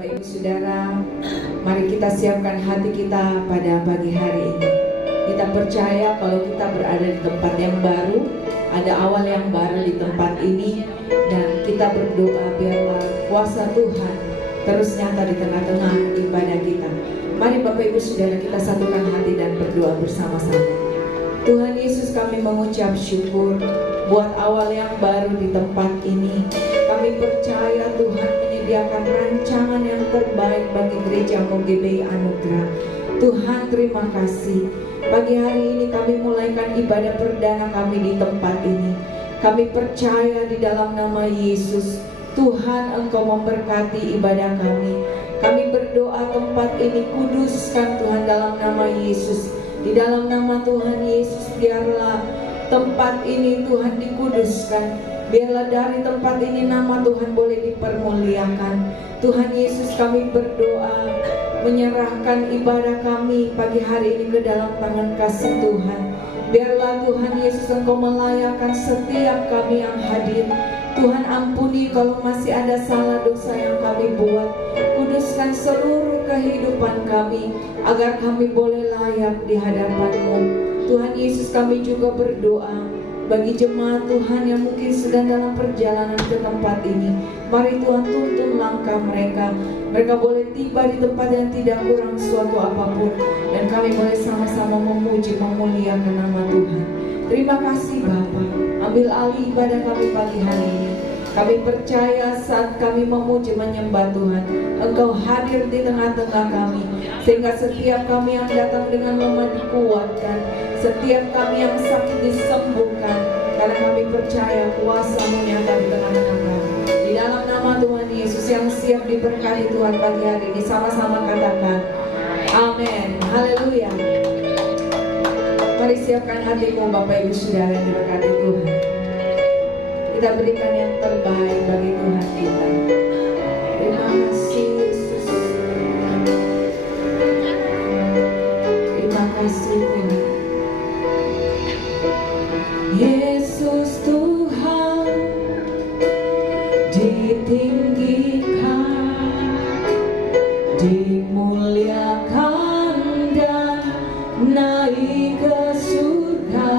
Bapak Ibu Saudara, mari kita siapkan hati kita pada pagi hari ini. Kita percaya kalau kita berada di tempat yang baru, ada awal yang baru di tempat ini, dan kita berdoa biarlah kuasa Tuhan terus nyata di tengah-tengah ibadah kita. Mari Bapak Ibu Saudara, kita satukan hati dan berdoa bersama-sama. Tuhan Yesus, kami mengucap syukur buat awal yang baru di tempat ini. Kami percaya Tuhan menyediakan rancangan yang terbaik bagi gereja-Mu GBI Anugerah. Tuhan, terima kasih. Pagi hari ini kami mulaikan ibadah perdana kami di tempat ini. Kami percaya di dalam nama Yesus, Tuhan Engkau memberkati ibadah kami. Kami berdoa tempat ini kuduskan Tuhan dalam nama Yesus. Di dalam nama Tuhan Yesus, biarlah tempat ini Tuhan dikuduskan. Biarlah dari tempat ini nama Tuhan boleh dipermuliakan. Tuhan Yesus, kami berdoa menyerahkan ibadah kami pagi hari ini ke dalam tangan kasih Tuhan. Biarlah Tuhan Yesus Engkau melayakkan setiap kami yang hadir. Tuhan, ampuni kalau masih ada salah dosa yang kami buat. Kuduskan seluruh kehidupan kami agar kami boleh layak di hadapan-Mu. Tuhan Yesus, kami juga berdoa bagi jemaat Tuhan yang mungkin sedang dalam perjalanan ke tempat ini. Mari Tuhan tuntun langkah mereka. Mereka boleh tiba di tempat yang tidak kurang suatu apapun, dan kami boleh sama-sama memuji, memuliakan nama Tuhan. Terima kasih Bapa. Ambil alih ibadah kami pagi hari ini. Kami percaya saat kami memuji menyembah Tuhan, Engkau hadir di tengah-tengah kami, sehingga setiap kami yang datang dengan lemah dikuatkan, setiap kami yang sakit disembuhkan, karena kami percaya kuasa-Mu nyata di tengah-tengah kami. Di dalam nama Tuhan Yesus yang siap diberkati Tuhan pagi hari ini, sama-sama katakan amin. Haleluya. Mari siapkan hatimu Bapak Ibu Saudara yang diberkati Tuhan. Kita berikan yang terbaik bagi Tuhan kita. Terima kasih Yesus. Terima kasih Tuhan. Yesus Tuhan ditinggikan, dimuliakan dan naik ke surga.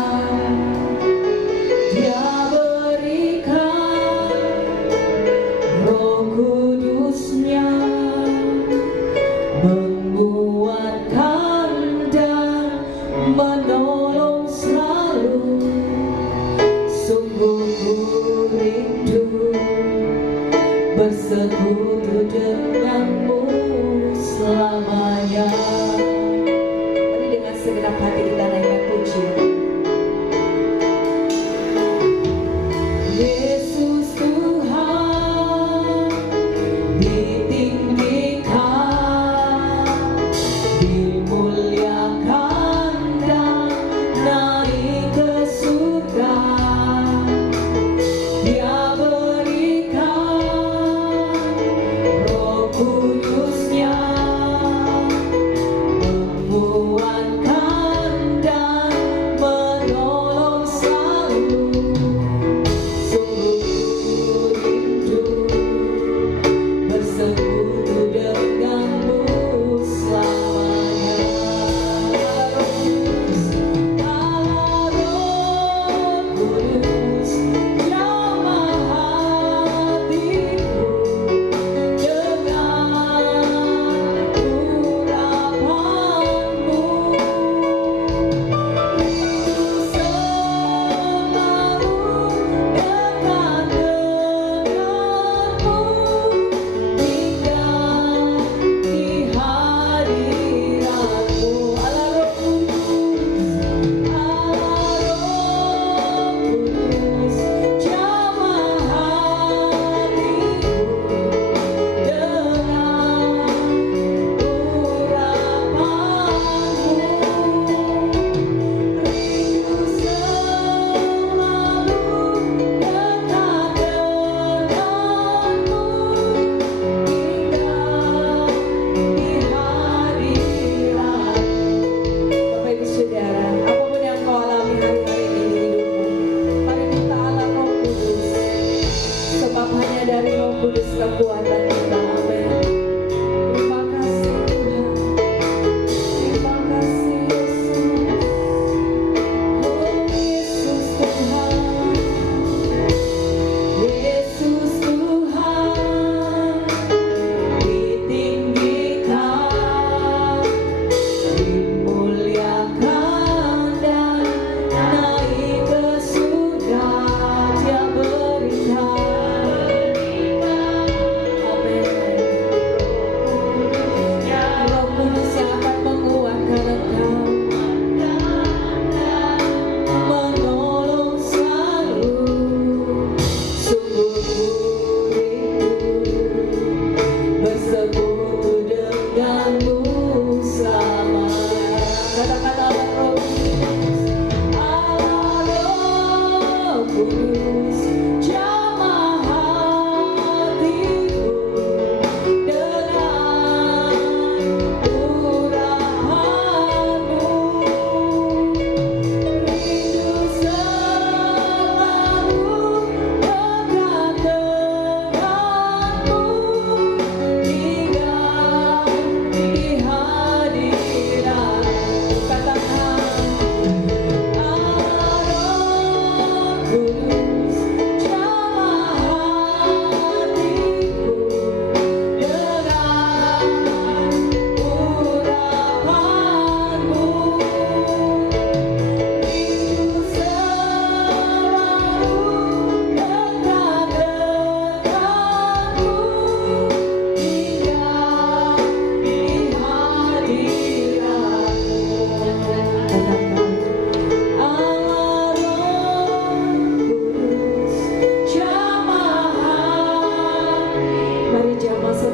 Dia berikan Roh Kudus-Nya, menguatkan dan menolong selalu. Sungguh ku rindu bersekutu denganmu selamanya. Mari dengan segenap hati kita naikkan pujian. Yesus Tuhan ditinggikan, dimuliakan dan naik ke surga. Dia berikan Roh Kudus-Nya, menguatkan dan menolong selalu. Sungguh rindu bersekutu denganmu selamanya. Allah Roh Kudus jamah hatiku dengan urapanmu. Rindu selalu dekat denganmu, tinggal di hadiratmu. Allah Roh Kudus jamah hatiku dengan urapanmu. Rindu selalu dekat denganmu, tinggal di hadirat. Bapak Ibu Saudara, apapun yang kau alami hari-hari ini di hidupmu, mari minta Allah Roh Kudus, sebab hanya dari Roh Kudus kekuatan kita. Amin.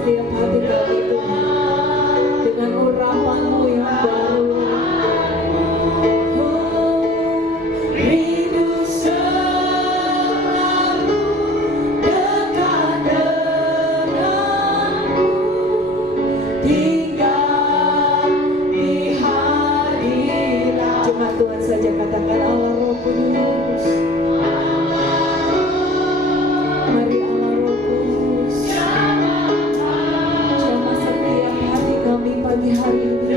setiap hati kami Tuhan, dengan urapan-Mu yang baru. Rindu selalu dekat denganmu, tinggal di hadirat. Cuma Tuhan saja katakan Allah Roh Kudus. Mari Allah Roh Kudus, jamah setiap hati kami pagi hari ini.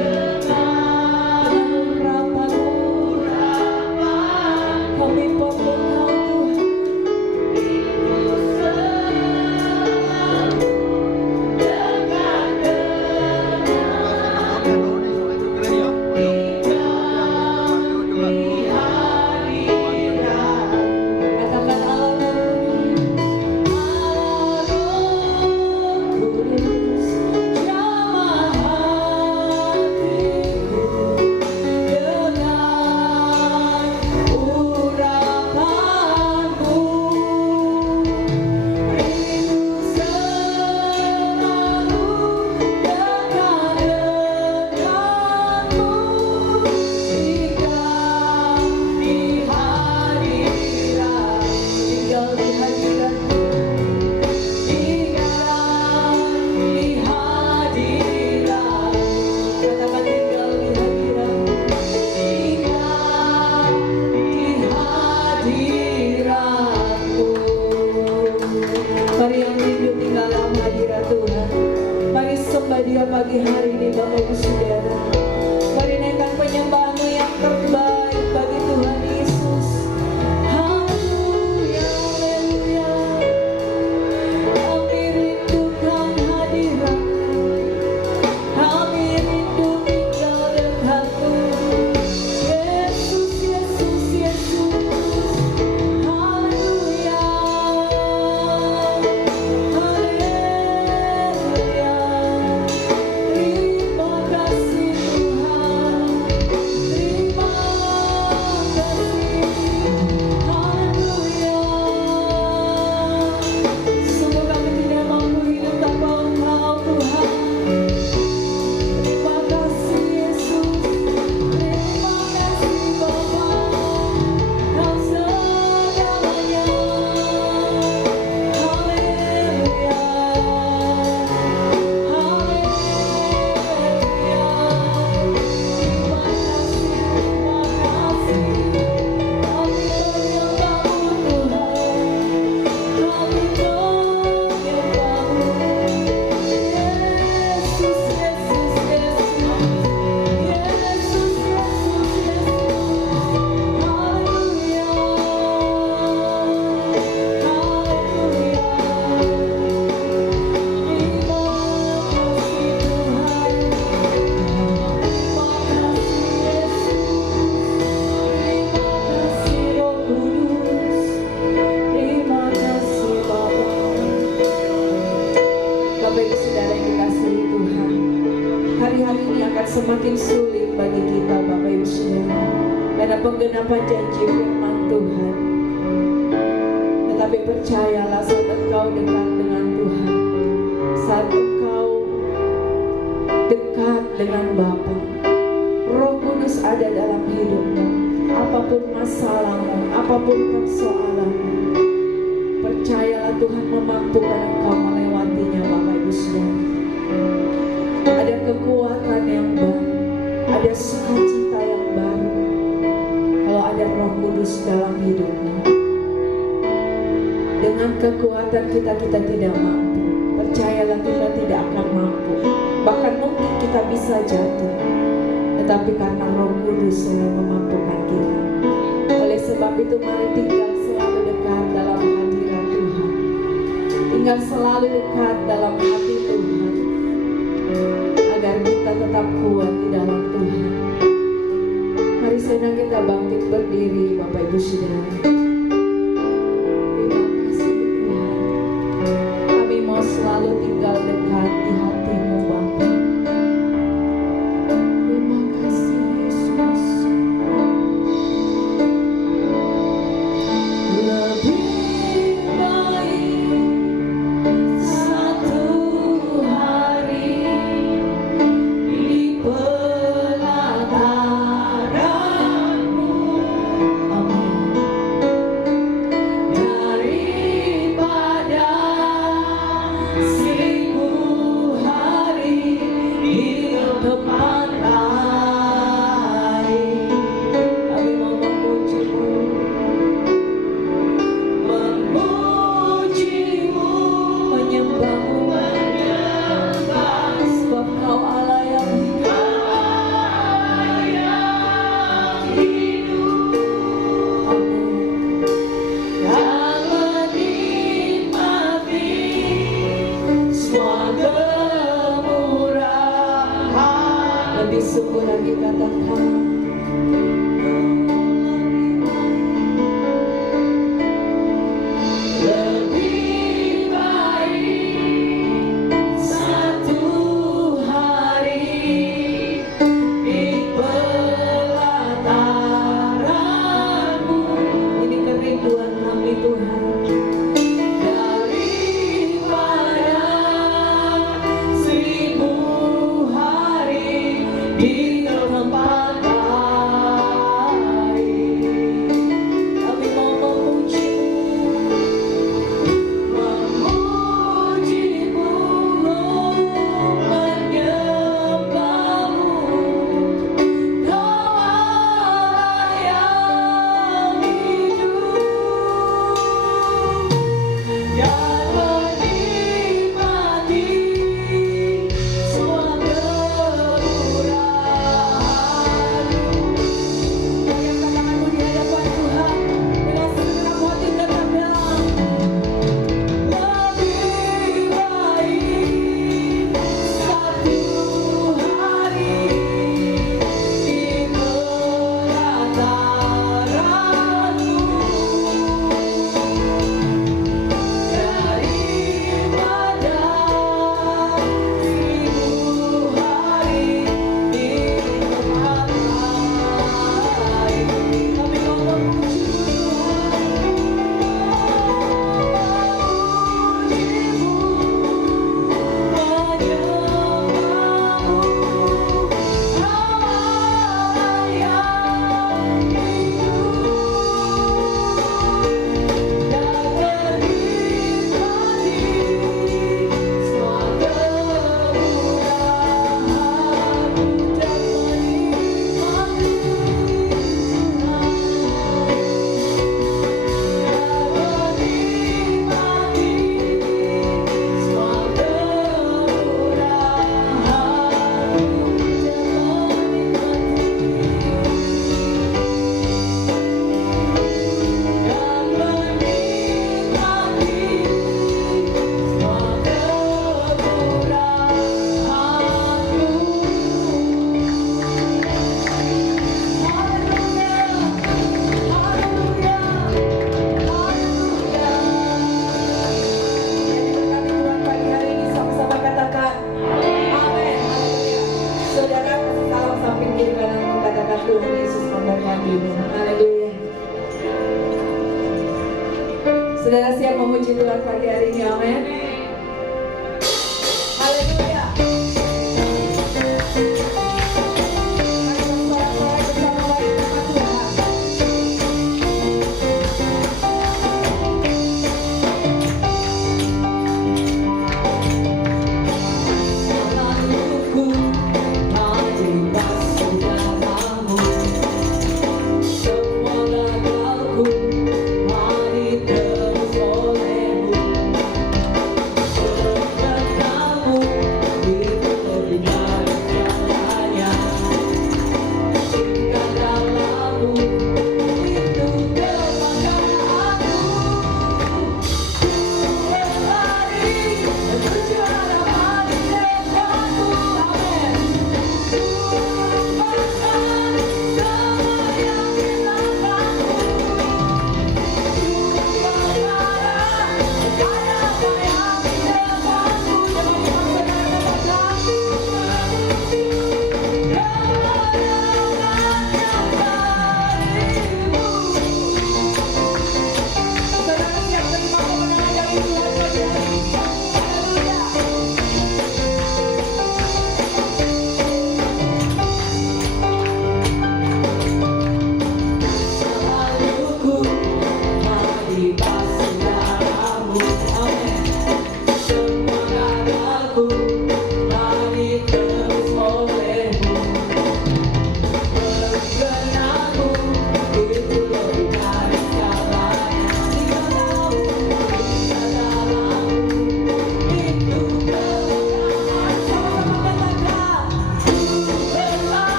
Dia pagi hari ini Bapak Ibu Saudara, mari naikkan penyembahan-Mu yang terbaik bagi Tuhan Yesus. Haleluya, haleluya. Kami rindukan hadirat-Mu, kami rindu tinggal dekat-Mu. Yesus, Yesus, Yesus. Haleluya, haleluya. Terima kasih Tuhan, terima kasih, haleluya. Sungguh kami tidak mampu hidup tanpa Engkau Tuhan. Terima kasih Yesus, terima kasih Bapa, Kau segalanya. Haleluya, Bapak Ibu Saudara yang dikasihi Tuhan, hari-hari ini akan semakin sulit bagi kita Bapak Ibu Saudara, karena penggenapan janji firman Tuhan. Tetapi percayalah, saat engkau dekat dengan Tuhan, saat engkau dekat dengan Bapa, Roh Kudus ada dalam hidupmu. Apapun masalahmu, apapun persoalanmu, percayalah Tuhan memampukan engkau melewatinya Bapak Ibu Saudara. Ada kekuatan yang baru, ada sukacita yang baru kalau ada Roh Kudus dalam hidupmu. Dengan kekuatan kita tidak mampu. Percayalah kita tidak akan mampu. Bahkan mungkin kita bisa jatuh, tetapi karena Roh Kudus yang memampukan kita. Oleh sebab itu mari tinggal selalu dekat dalam hadirat Tuhan, tinggal selalu dekat dalam hati Tuhan, agar kita tetap kuat di dalam Tuhan. Mari senang kita bangkit berdiri Bapak Ibu Saudara. Terima kasih Tuhan, kami mau selalu tinggal dekat di hati-Mu Bapa. Terima kasih Yesus. Lebih baik satu hari semua kemurahan. Lebih syukur lagi katakan, lebih baik satu hari di pelataranmu. Ini kerinduan kami Tuhan, daripada 1000 hari di tempat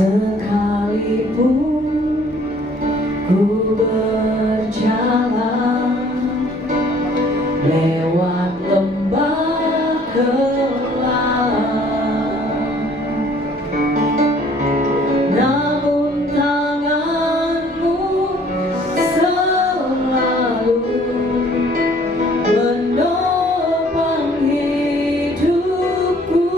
Sekalipun ku berjalan lewat lembah kelam, namun tanganmu selalu menopang hidupku.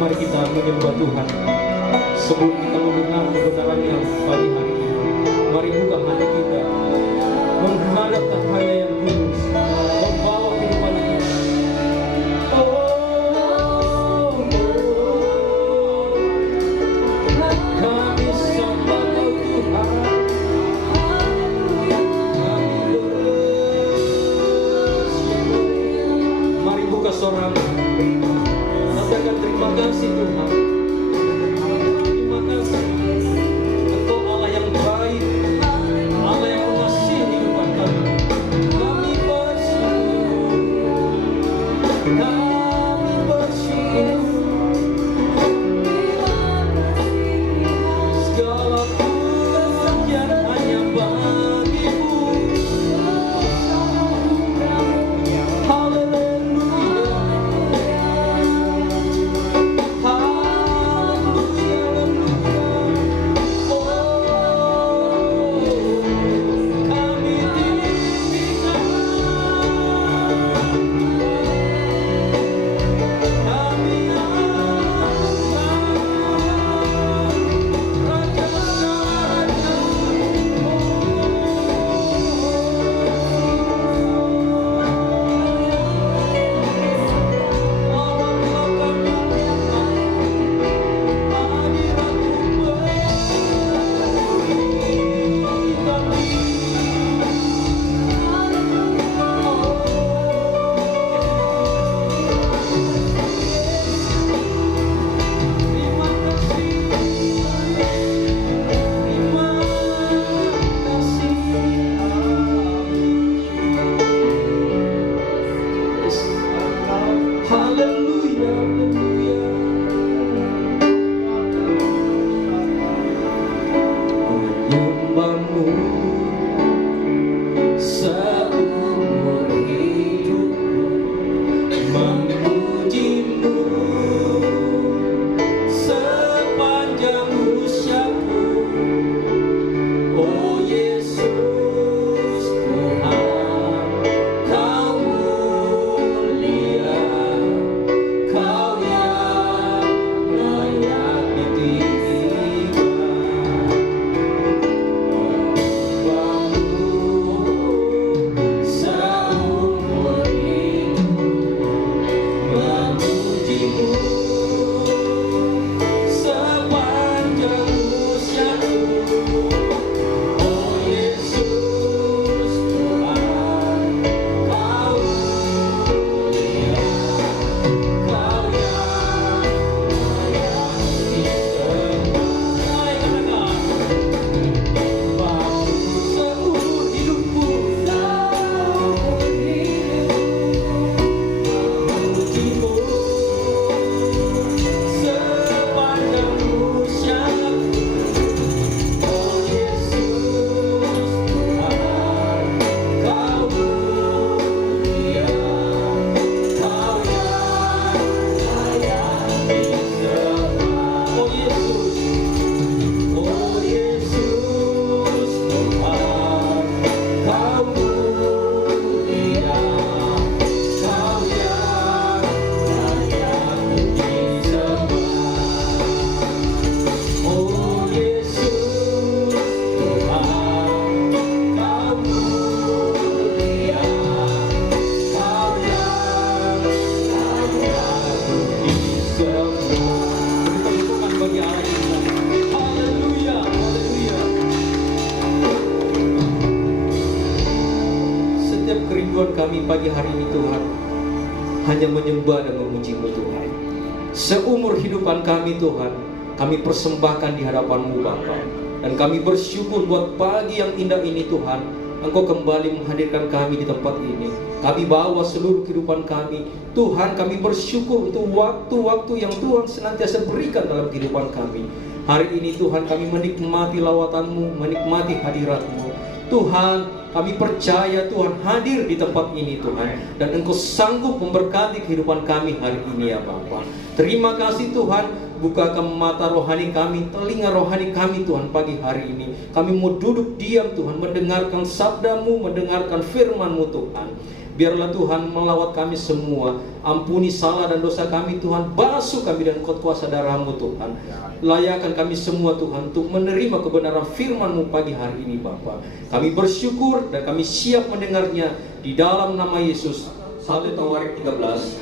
mari kita menyembah Tuhan. Sebelum kita mendengar kebenarannya pagi hari ini, mari buka hati kita menghadap Tuhan yang kudus, membawa kehidupan kita. Kami sembah Kau Tuhan. Mari buka suara, katakan terima kasih Tuhan. Terima kasih, Engkau Allah yang baik, Allah yang mengasihi kehidupan kami. Kami bersyukur, kami bersyukur. Segala pujian hanya bagi-Mu. Haleluya, haleluya, oh, kami tinggikan, kami menyembah-Mu seumur hidupku, memuji-Mu sepanjang usiaku. Oh Yesus Tuhan, Kau mulia, Kau yang layak ditinggikan. Seumur hidup memuji-Mu sepanjang usiaku. Oh Yesus Tuhan, Kau mulia, Kau yang layak disembah. Hai katakan, Bapa seumur hidupku, memuji-Mu sepanjang usiaku. Oh Yesus Tuhan, Kau mulia, Kau yang layak disembah. Oh Yesus, oh Yesus Tuhan, Kau mulia, Kau yang layak disembah. Oh Yesus Tuhan, Kau mulia, Kau yang layak disembah. Beri tepuk tangan bagi Allah kita. Haleluya, haleluya. Setiap kerinduan kami pagi hari ini Tuhan, hanya menyembah dan memuji-Mu Tuhan. Seumur hidupan kami Tuhan, kami persembahkan di hadapan-Mu Bapa. Dan kami bersyukur buat pagi yang indah ini Tuhan, Engkau kembali menghadirkan kami di tempat ini. Kami bawa seluruh kehidupan kami. Tuhan, kami bersyukur untuk waktu-waktu yang Tuhan senantiasa berikan dalam kehidupan kami. Hari ini Tuhan, kami menikmati lawatan-Mu, menikmati hadirat-Mu. Tuhan, kami percaya Tuhan hadir di tempat ini Tuhan, dan Engkau sanggup memberkati kehidupan kami hari ini ya Bapa. Terima kasih Tuhan, bukakan mata rohani kami, telinga rohani kami Tuhan pagi hari ini. Kami mau duduk diam Tuhan, mendengarkan sabda-Mu, mendengarkan firman-Mu Tuhan. Biarlah Tuhan melawat kami semua. Ampuni salah dan dosa kami Tuhan. Basuh kami dengan kuasa darah-Mu Tuhan. Layakan kami semua Tuhan untuk menerima kebenaran firman-Mu pagi hari ini Bapa. Kami bersyukur dan kami siap mendengarnya di dalam nama Yesus. 1 Tawarik 13.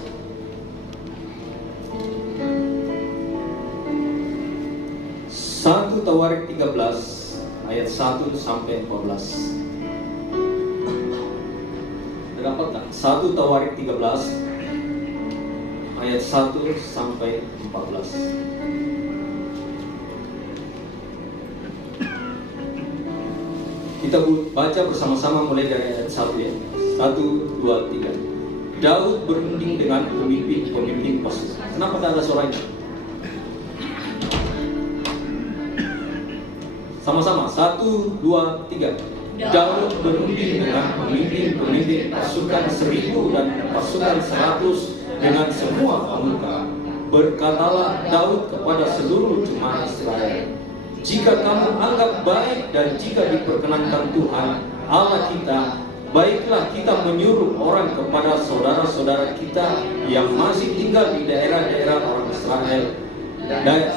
1 Tawarik 13 ayat 1 sampai 14. Dapatkan 1 Tawarik 13 ayat 1 sampai 14. Kita baca bersama-sama mulai dari ayat 1 ya. 1, 2, 3. Daud berunding dengan pemimpin pasukan. Kenapa tak ada suaranya? Sama-sama, 1, 2, 3. Daud berunding dengan pemimpin pasukan 1000 dan pasukan 100 dengan semua pemuka. Berkatalah Daud kepada seluruh jemaat Israel, jika kamu anggap baik dan jika diperkenankan Tuhan Allah kita, baiklah kita menyuruh orang kepada saudara-saudara kita yang masih tinggal di daerah-daerah orang Israel, dan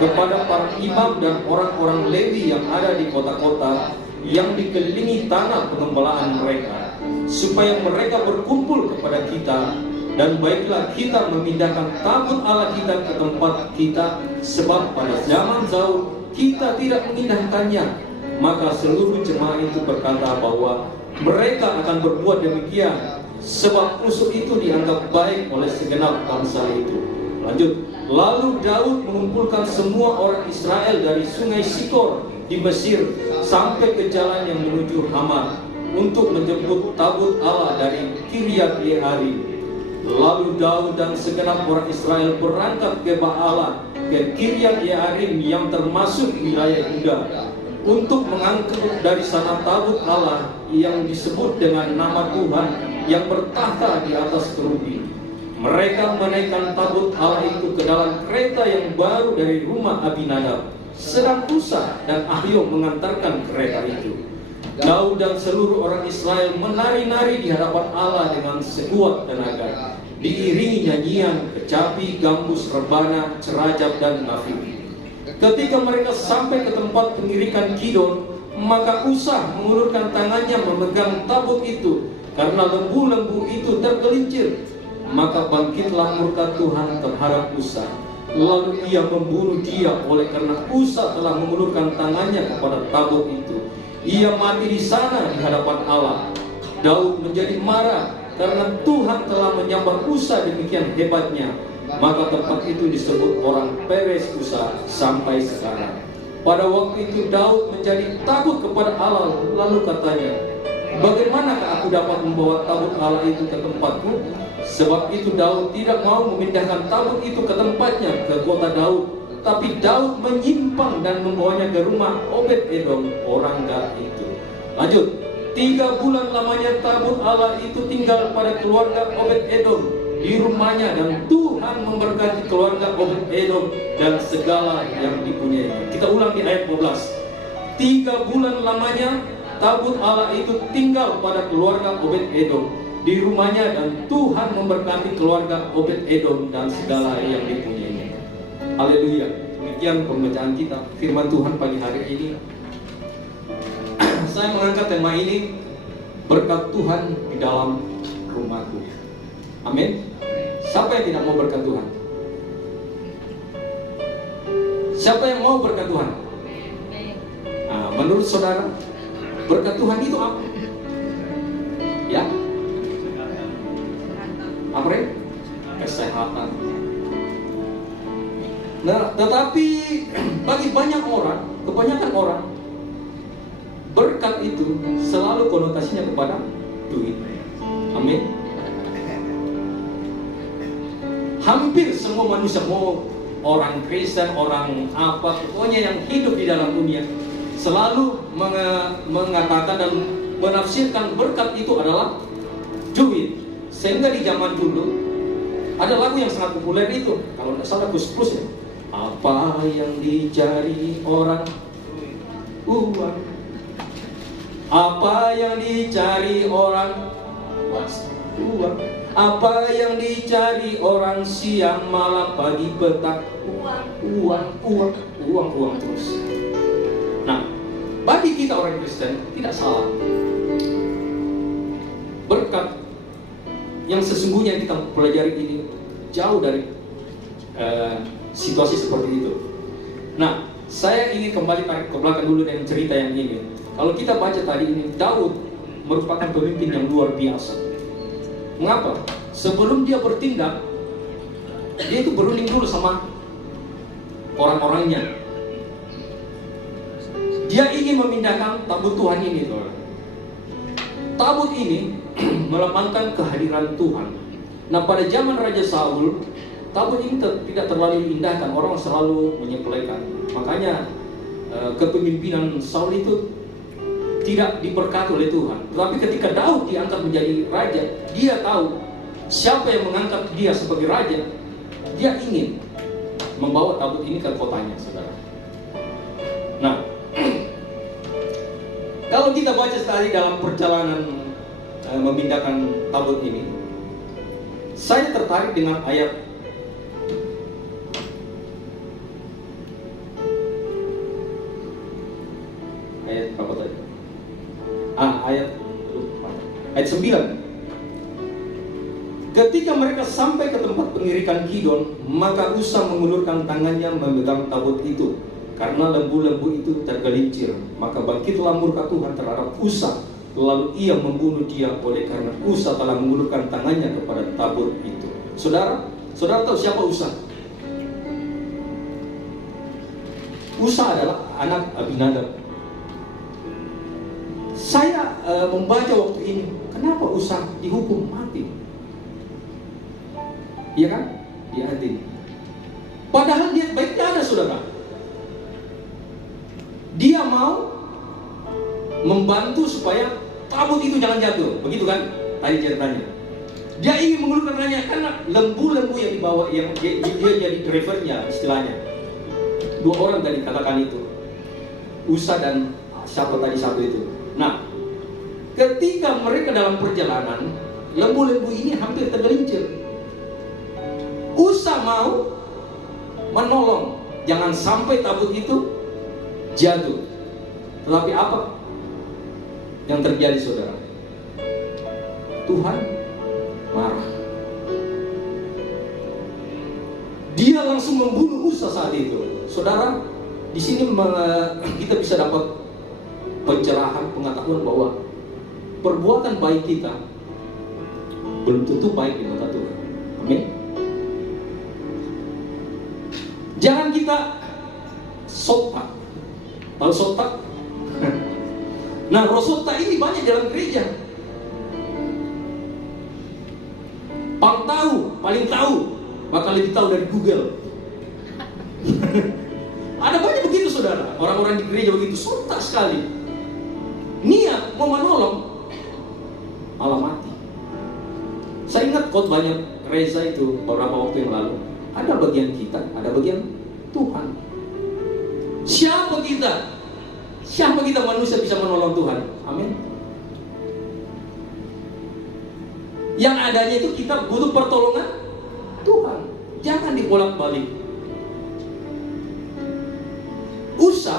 kepada para imam dan orang-orang Lewi yang ada di kota-kota yang dikelilingi tanah pengembalaan mereka, supaya mereka berkumpul kepada kita. Dan baiklah kita memindahkan tabut Allah kita ke tempat kita, sebab pada zaman jauh kita tidak memindahkannya. Maka seluruh jemaah itu berkata bahwa mereka akan berbuat demikian, sebab musuh itu dianggap baik oleh segenap bangsa itu. Lanjut. Lalu Daud mengumpulkan semua orang Israel dari sungai Sikor di Mesir sampai ke jalan yang menuju Hamat untuk menjemput tabut Allah dari Kiryat Yearim. Lalu Daud dan segenap orang Israel berangkat ke Baalah, ke Kiryat Yearim yang termasuk wilayah Yuda, untuk mengangkut dari sana tabut Allah yang disebut dengan nama Tuhan yang bertahta di atas kerubi. Mereka menaikkan tabut Allah itu ke dalam kereta yang baru dari rumah Abinadab, sedang Usa dan Ahio mengantarkan kereta itu. Daud dan seluruh orang Israel menari-nari di hadapan Allah dengan sekuat tenaga, diiringi nyanyian, kecapi, gambus, rebana, cerajap, dan nafih. Ketika mereka sampai ke tempat pengirikan Kidon, maka Usa mengulurkan tangannya memegang tabut itu, karena lembu-lembu itu tergelincir. Maka bangkitlah murka Tuhan terhadap Usa, lalu ia membunuh dia oleh karena Usa telah mengulurkan tangannya kepada tabut itu. Ia mati di sana di hadapan Allah. Daud menjadi marah karena Tuhan telah menyambar Usa demikian hebatnya. Maka tempat itu disebut orang Peres Usa sampai sekarang. Pada waktu itu Daud menjadi takut kepada Allah, lalu katanya, bagaimanakah aku dapat membawa tabut Allah itu ke tempatku? Sebab itu Daud tidak mau memindahkan tabut itu ke tempatnya, ke kota Daud. Tapi Daud menyimpang dan membawanya ke rumah Obed-Edom orang Gat itu. Lanjut. 3 bulan lamanya tabut Allah itu tinggal pada keluarga Obed-Edom di rumahnya, dan Tuhan memberkati keluarga Obed-Edom dan segala yang dipunyainya. Kita ulang di ayat 12. 3 bulan lamanya tabut Allah itu tinggal pada keluarga Obed-Edom di rumahnya, dan Tuhan memberkati keluarga Obed-Edom dan segala yang dipunyainya. Haleluya. Demikian pembacaan kita firman Tuhan pagi hari ini. Saya mengangkat tema ini, berkat Tuhan di dalam rumahku. Amin. Siapa yang tidak mau berkat Tuhan? Siapa yang mau berkat Tuhan? Nah, menurut saudara, berkat Tuhan itu apa? Ya, apa? Kesehatan. Nah, tetapi bagi banyak orang, kebanyakan orang, berkat itu selalu konotasinya kepada duit. Amin. Hampir semua manusia, mau orang Kristen, orang apa, pokoknya yang hidup di dalam dunia, selalu mengatakan dan menafsirkan berkat itu adalah duit. Sehingga di zaman dulu ada lagu yang sangat populer itu, kalau tidak salah Gus Plus ya, apa yang dicari orang? Uang. Apa yang dicari orang? Pasti uang. Apa yang dicari orang siang, malam, pagi, petang? Uang terus. Nah, bagi kita orang Kristen tidak salah. Berkat yang sesungguhnya kita pelajari ini jauh dari situasi seperti itu. Nah, saya ingin kembali tarik ke belakang dulu dengan cerita yang ini. Kalau kita baca tadi ini, Daud merupakan pemimpin yang luar biasa. Mengapa? Sebelum dia bertindak, dia itu berunding dulu sama orang-orangnya. Dia ingin memindahkan tabut Tuhan ini, saudara. Tabut ini melambangkan kehadiran Tuhan. Nah, pada zaman Raja Saul, tabut ini tidak terlalu diindahkan, orang selalu menyepelekan. Makanya kepemimpinan Saul itu tidak diberkati oleh Tuhan. Tetapi ketika Daud diangkat menjadi raja, dia tahu siapa yang mengangkat dia sebagai raja. Dia ingin membawa tabut ini ke kotanya, saudara. Nah, kalau kita baca tadi dalam perjalanan memindahkan tabut ini, saya tertarik dengan ayat berapa tadi? Ayat 9. Ketika mereka sampai ke tempat pengirikan Kidon, maka Usa mengulurkan tangannya memegang tabut itu. Karena lembu-lembu itu tergelincir, maka bangkitlah murka Tuhan terhadap Usa. Lalu ia membunuh dia oleh karena Usa telah mengulurkan tangannya kepada tabut itu. Saudara tahu siapa Usa? Usa adalah anak Abinadab. Saya membaca waktu ini, kenapa Usa dihukum mati? Iya kan? Diadili. Padahal dia baiknya ada, saudara. Dia mau membantu supaya tabut itu jangan jatuh, begitu kan? Tadi ceritanya. Dia ingin mengulurkan tangannya karena lembu-lembu yang dibawa, yang dia jadi drivernya istilahnya. 2 orang tadi katakan itu, Usa dan siapa tadi satu itu. Nah, ketika mereka dalam perjalanan, lembu-lembu ini hampir tergelincir. Usa mau menolong, jangan sampai tabut itu jatuh. Tetapi apa yang terjadi, saudara? Tuhan marah. Dia langsung membunuh Usa saat itu. Saudara, di sini kita bisa dapat pencerahan, pengetahuan bahwa perbuatan baik kita belum tentu baik di mata Tuhan. Amin. Jangan kita sotak. Tahu sotak? Nah, roh sotak ini banyak dalam gereja. Paling tahu, bakal lebih tahu dari Google. Ada banyak begitu, saudara. Orang-orang di gereja begitu sotak sekali. Niat mau menolong, malah mati. Saya ingat khotbahnya Reza itu beberapa waktu yang lalu. Ada bagian kita, ada bagian Tuhan. Siapa kita? Siapa kita manusia bisa menolong Tuhan? Amin. Yang adanya itu kita butuh pertolongan Tuhan. Jangan dibolak-balik. Usa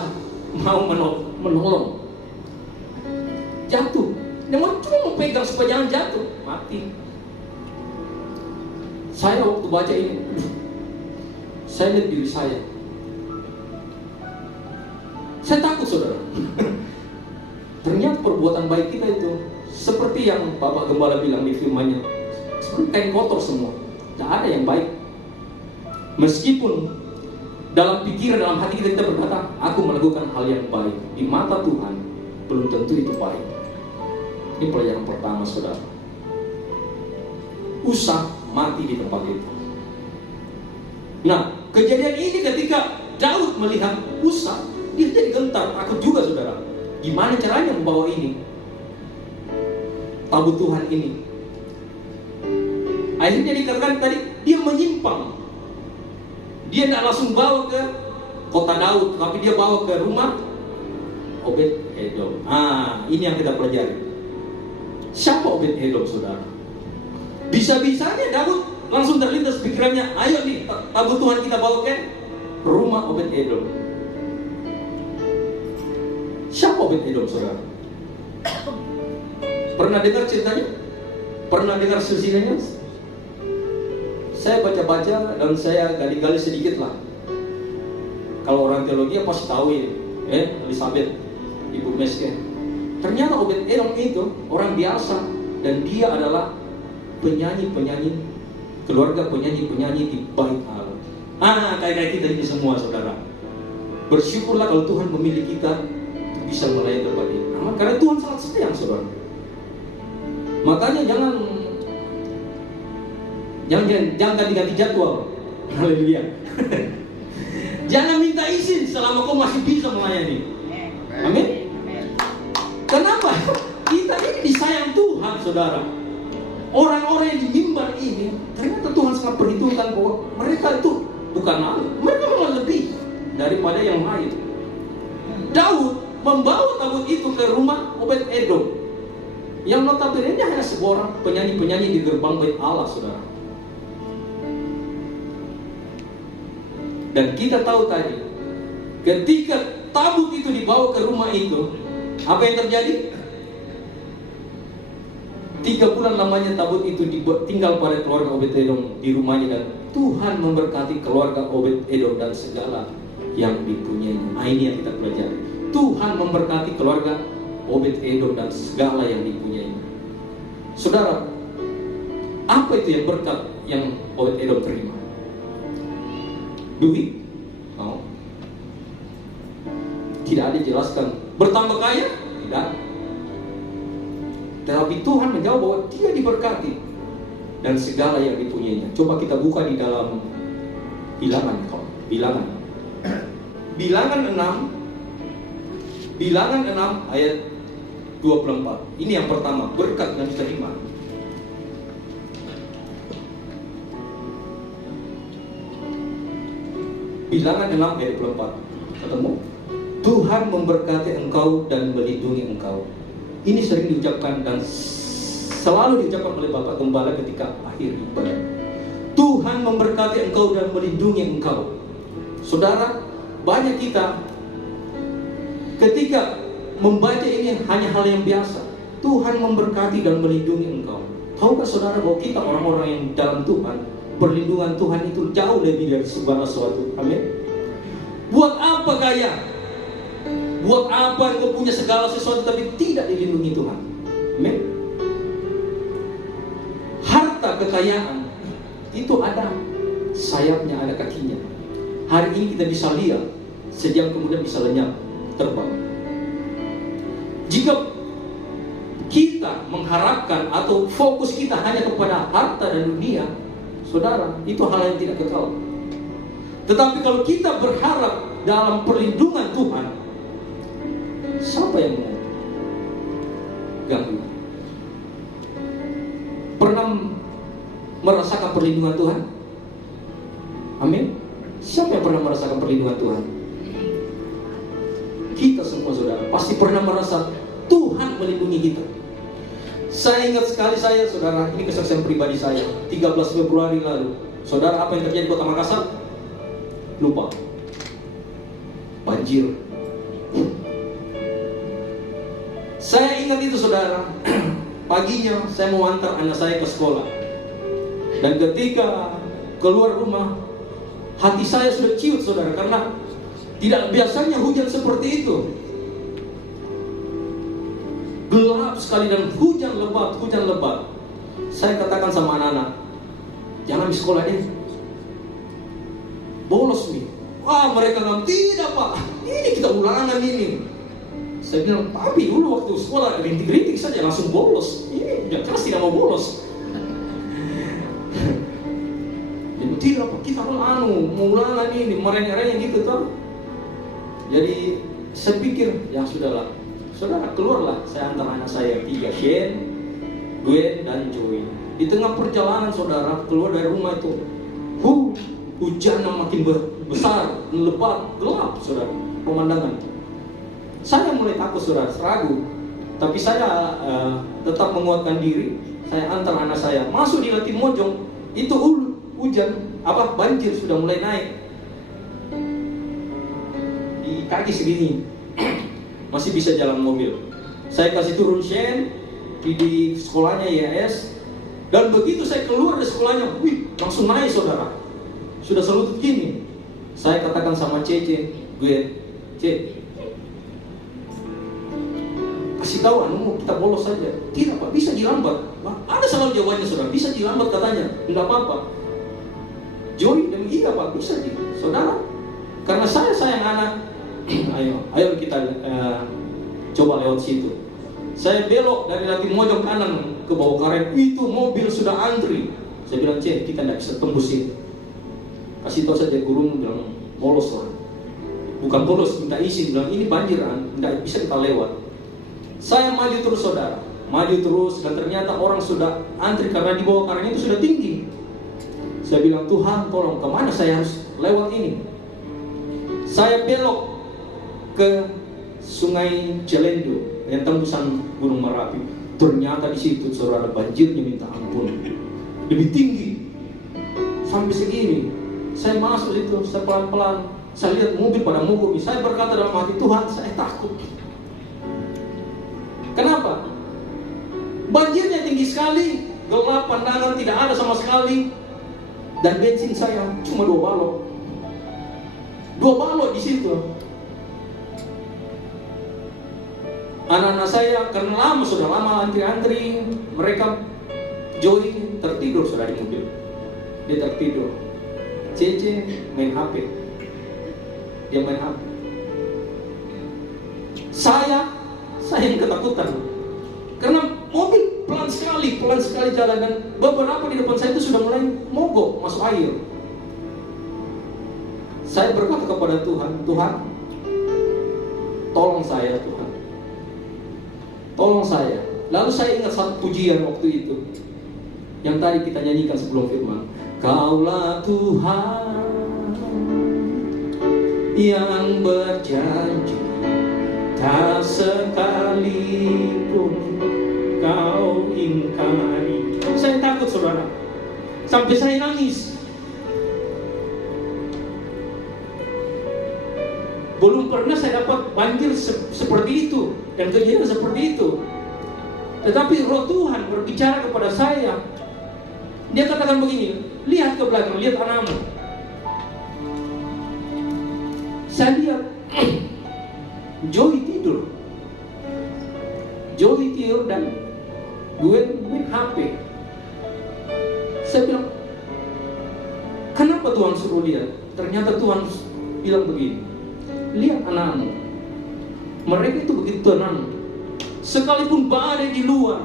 mau menolong, jatuh. Dia cuma pegang supaya jangan jatuh, mati. Saya waktu baca ini, saya lihat diri saya. Saya takut, saudara. Ternyata perbuatan baik kita itu seperti yang Bapak Gembala bilang di firman-Nya, seperti kain kotor semua. Tidak ada yang baik. Meskipun dalam pikiran, dalam hati kita berkata, aku melakukan hal yang baik, di mata Tuhan belum tentu itu baik. Ini pelajaran pertama, saudara. Usa mati di tempat itu. Nah, kejadian ini ketika Daud melihat Usa, dia jadi gentar, takut juga, saudara. Gimana caranya membawa ini, tabut Tuhan ini? Akhirnya dikatakan tadi, dia menyimpang. Dia tidak langsung bawa ke kota Daud, tapi dia bawa ke rumah Obed Edom. Ini yang kita pelajari. Siapa Obed-Edom, saudara? Bisa-bisanya Daud langsung terlintas pikirannya, ayo nih tabut Tuhan kita bawa ke rumah Obed-Edom. Siapa Obed-Edom, saudara? Pernah dengar ceritanya? Pernah dengar silsilahnya? Saya baca-baca dan saya gali-gali sedikit lah. Kalau orang teologi pasti tahu ya, Elizabeth, Ibu Meske. Ternyata Obed-Edom itu orang biasa, dan dia adalah penyanyi-penyanyi, keluarga penyanyi-penyanyi di Bait Allah. Kayak kita ini semua, saudara. Bersyukurlah kalau Tuhan memilih kita untuk bisa melayani tempat ini. Karena Tuhan sangat sayang, saudara. Makanya jangan ganti-ganti jadwal. Haleluya. Jangan minta izin selama kau masih bisa melayani. Amin. Kenapa? Kita ini disayang Tuhan, saudara. Orang-orang yang di mimbar ini, ternyata Tuhan sangat perhitungkan bahwa mereka itu bukan malu, mereka malah lebih daripada yang lain. Daud membawa tabut itu ke rumah Obed-Edom, yang notabene hanya seorang penyanyi-penyanyi di gerbang Bait Allah, saudara. Dan kita tahu tadi, ketika tabut itu dibawa ke rumah itu, apa yang terjadi? 3 bulan lamanya tabut itu tinggal pada keluarga Obed-Edom di rumahnya, dan Tuhan memberkati keluarga Obed-Edom dan segala yang dipunyainya. Ini yang kita pelajari. Tuhan memberkati keluarga Obed-Edom dan segala yang dipunyainya. Saudara, apa itu yang berkat yang Obed-Edom terima? Duit? Oh. Tidak ada dijelaskan. Bertambah kaya? Tidak. Tetapi Tuhan menjawab bahwa dia diberkati dan segala yang dipunyainya. Coba kita buka di dalam Bilangan. Bilangan 6 ayat 24. Ini yang pertama, berkat yang diterima. Bilangan 6 ayat 24. Ketemu? Tuhan memberkati engkau dan melindungi engkau. Ini sering diucapkan dan selalu diucapkan oleh Bapak Gembala ketika akhir ibadah. Tuhan memberkati engkau dan melindungi engkau. Saudara, banyak kita ketika membaca ini hanya hal yang biasa. Tuhan memberkati dan melindungi engkau. Tahukah saudara bahwa kita orang-orang yang dalam Tuhan, perlindungan Tuhan itu jauh lebih dari segala sesuatu. Amin. Buat apa kaya? Buat apa engkau punya segala sesuatu tapi tidak dilindungi Tuhan? Amin. Harta kekayaan itu ada sayapnya, ada kakinya. Hari ini kita bisa lihat, sejam kemudian bisa lenyap, terbang. Jika kita mengharapkan atau fokus kita hanya kepada harta dan dunia, saudara, itu hal yang tidak kekal. Tetapi kalau kita berharap dalam perlindungan Tuhan, siapa yang mau ganggu? Pernah merasakan perlindungan Tuhan? Amin. Siapa yang pernah merasakan perlindungan Tuhan? Kita semua, saudara, pasti pernah merasa Tuhan melindungi kita. Saya ingat sekali, saudara, ini kesaksian pribadi saya, 13 Februari lalu. Saudara, apa yang terjadi di Kota Makassar? Lupa. Banjir. Saya ingat itu, saudara. Paginya saya mau antar anak saya ke sekolah. Dan ketika keluar rumah, hati saya sudah ciut, saudara, karena tidak biasanya hujan seperti itu. Gelap sekali dan hujan lebat. Saya katakan sama anak-anak, jangan di sekolah ini, bolos nih. Wah, mereka bilang, tidak pak, ini kita ulangan ini. Saya bilang, tapi dulu waktu sekolah rintik-rintik saja langsung bolos. Ini jelas tidak mau bolos. Jadi tidak pak, kita mau ulangan ini, merenya gitu toh. Jadi saya pikir, ya sudahlah. Saudara, keluarlah, saya antar anak saya 3, Ken, Gwen, dan Joy. Di tengah perjalanan, saudara, keluar dari rumah itu, hujan yang makin besar, lebat, gelap, saudara, pemandangan. Saya mulai takut, saudara, ragu. Tapi saya tetap menguatkan diri. Saya antar anak saya masuk di Latimojong. Itu hujan, banjir sudah mulai naik. Di kaki segini masih bisa jalan mobil. Saya kasih turun Shen di sekolahnya IAS. Dan begitu saya keluar dari sekolahnya, langsung naik saudara. Sudah selutut gini. Saya katakan sama Cece, kasih tahu kita bolos saja. Tidak Pak, bisa dilambat. Ada selalu jawabannya saudara, bisa dilambat katanya. Enggak apa-apa. Joy dan iya Pak, bisa di saudara. Karena saya sayang anak. ayo kita coba lewat situ. Saya belok dari Latimojong kanan ke bawah Karen, itu mobil sudah antri. Saya bilang, kita tidak bisa tembus ini. Kasih tahu saja guru, bilang bolos lah. Bukan bolos, minta izin, bilang ini banjiran, tidak bisa kita lewat. Saya maju terus saudara, maju terus, dan ternyata orang sudah antri karena di bawah Karen itu sudah tinggi. Saya bilang, Tuhan tolong, kemana saya harus lewat ini? Saya belok ke Sungai Celendo yang tembusan Gunung Merapi. Ternyata di situ saudara banjirnya minta ampun, lebih tinggi sampai segini. Saya masuk situ, saya pelan-pelan, saya lihat mobil pada mogok. Saya berkata dalam hati, Tuhan saya takut. Kenapa? Banjirnya tinggi sekali, gelap, pandangan tidak ada sama sekali, dan bensin saya cuma 2 balok. 2 balok di situ. Anak-anak saya karena sudah lama antri-antri, mereka Joy tertidur sudah di mobil. Dia tertidur. Cece main HP. Dia main HP. Saya yang ketakutan. Karena mobil pelan sekali jalan, dan beberapa di depan saya itu sudah mulai mogok masuk air. Saya berkata kepada Tuhan, tolong saya Tuhan. Tolong saya. Lalu saya ingat satu pujian waktu itu yang tadi kita nyanyikan sebelum firman. Kaulah Tuhan yang berjanji, tak sekalipun kau ingkari. Saya takut saudara, sampai saya nangis. Belum pernah saya dapat banjir seperti itu dan kejadian seperti itu. Tetapi Roh Tuhan berbicara kepada saya. Dia katakan begini, lihat ke belakang, lihat anakmu. Saya lihat Joy tidur dan gue main HP. Saya bilang, kenapa Tuhan suruh lihat? Ternyata Tuhan bilang begini, lihat anakmu, mereka itu begitu tenang. Sekalipun badai di luar,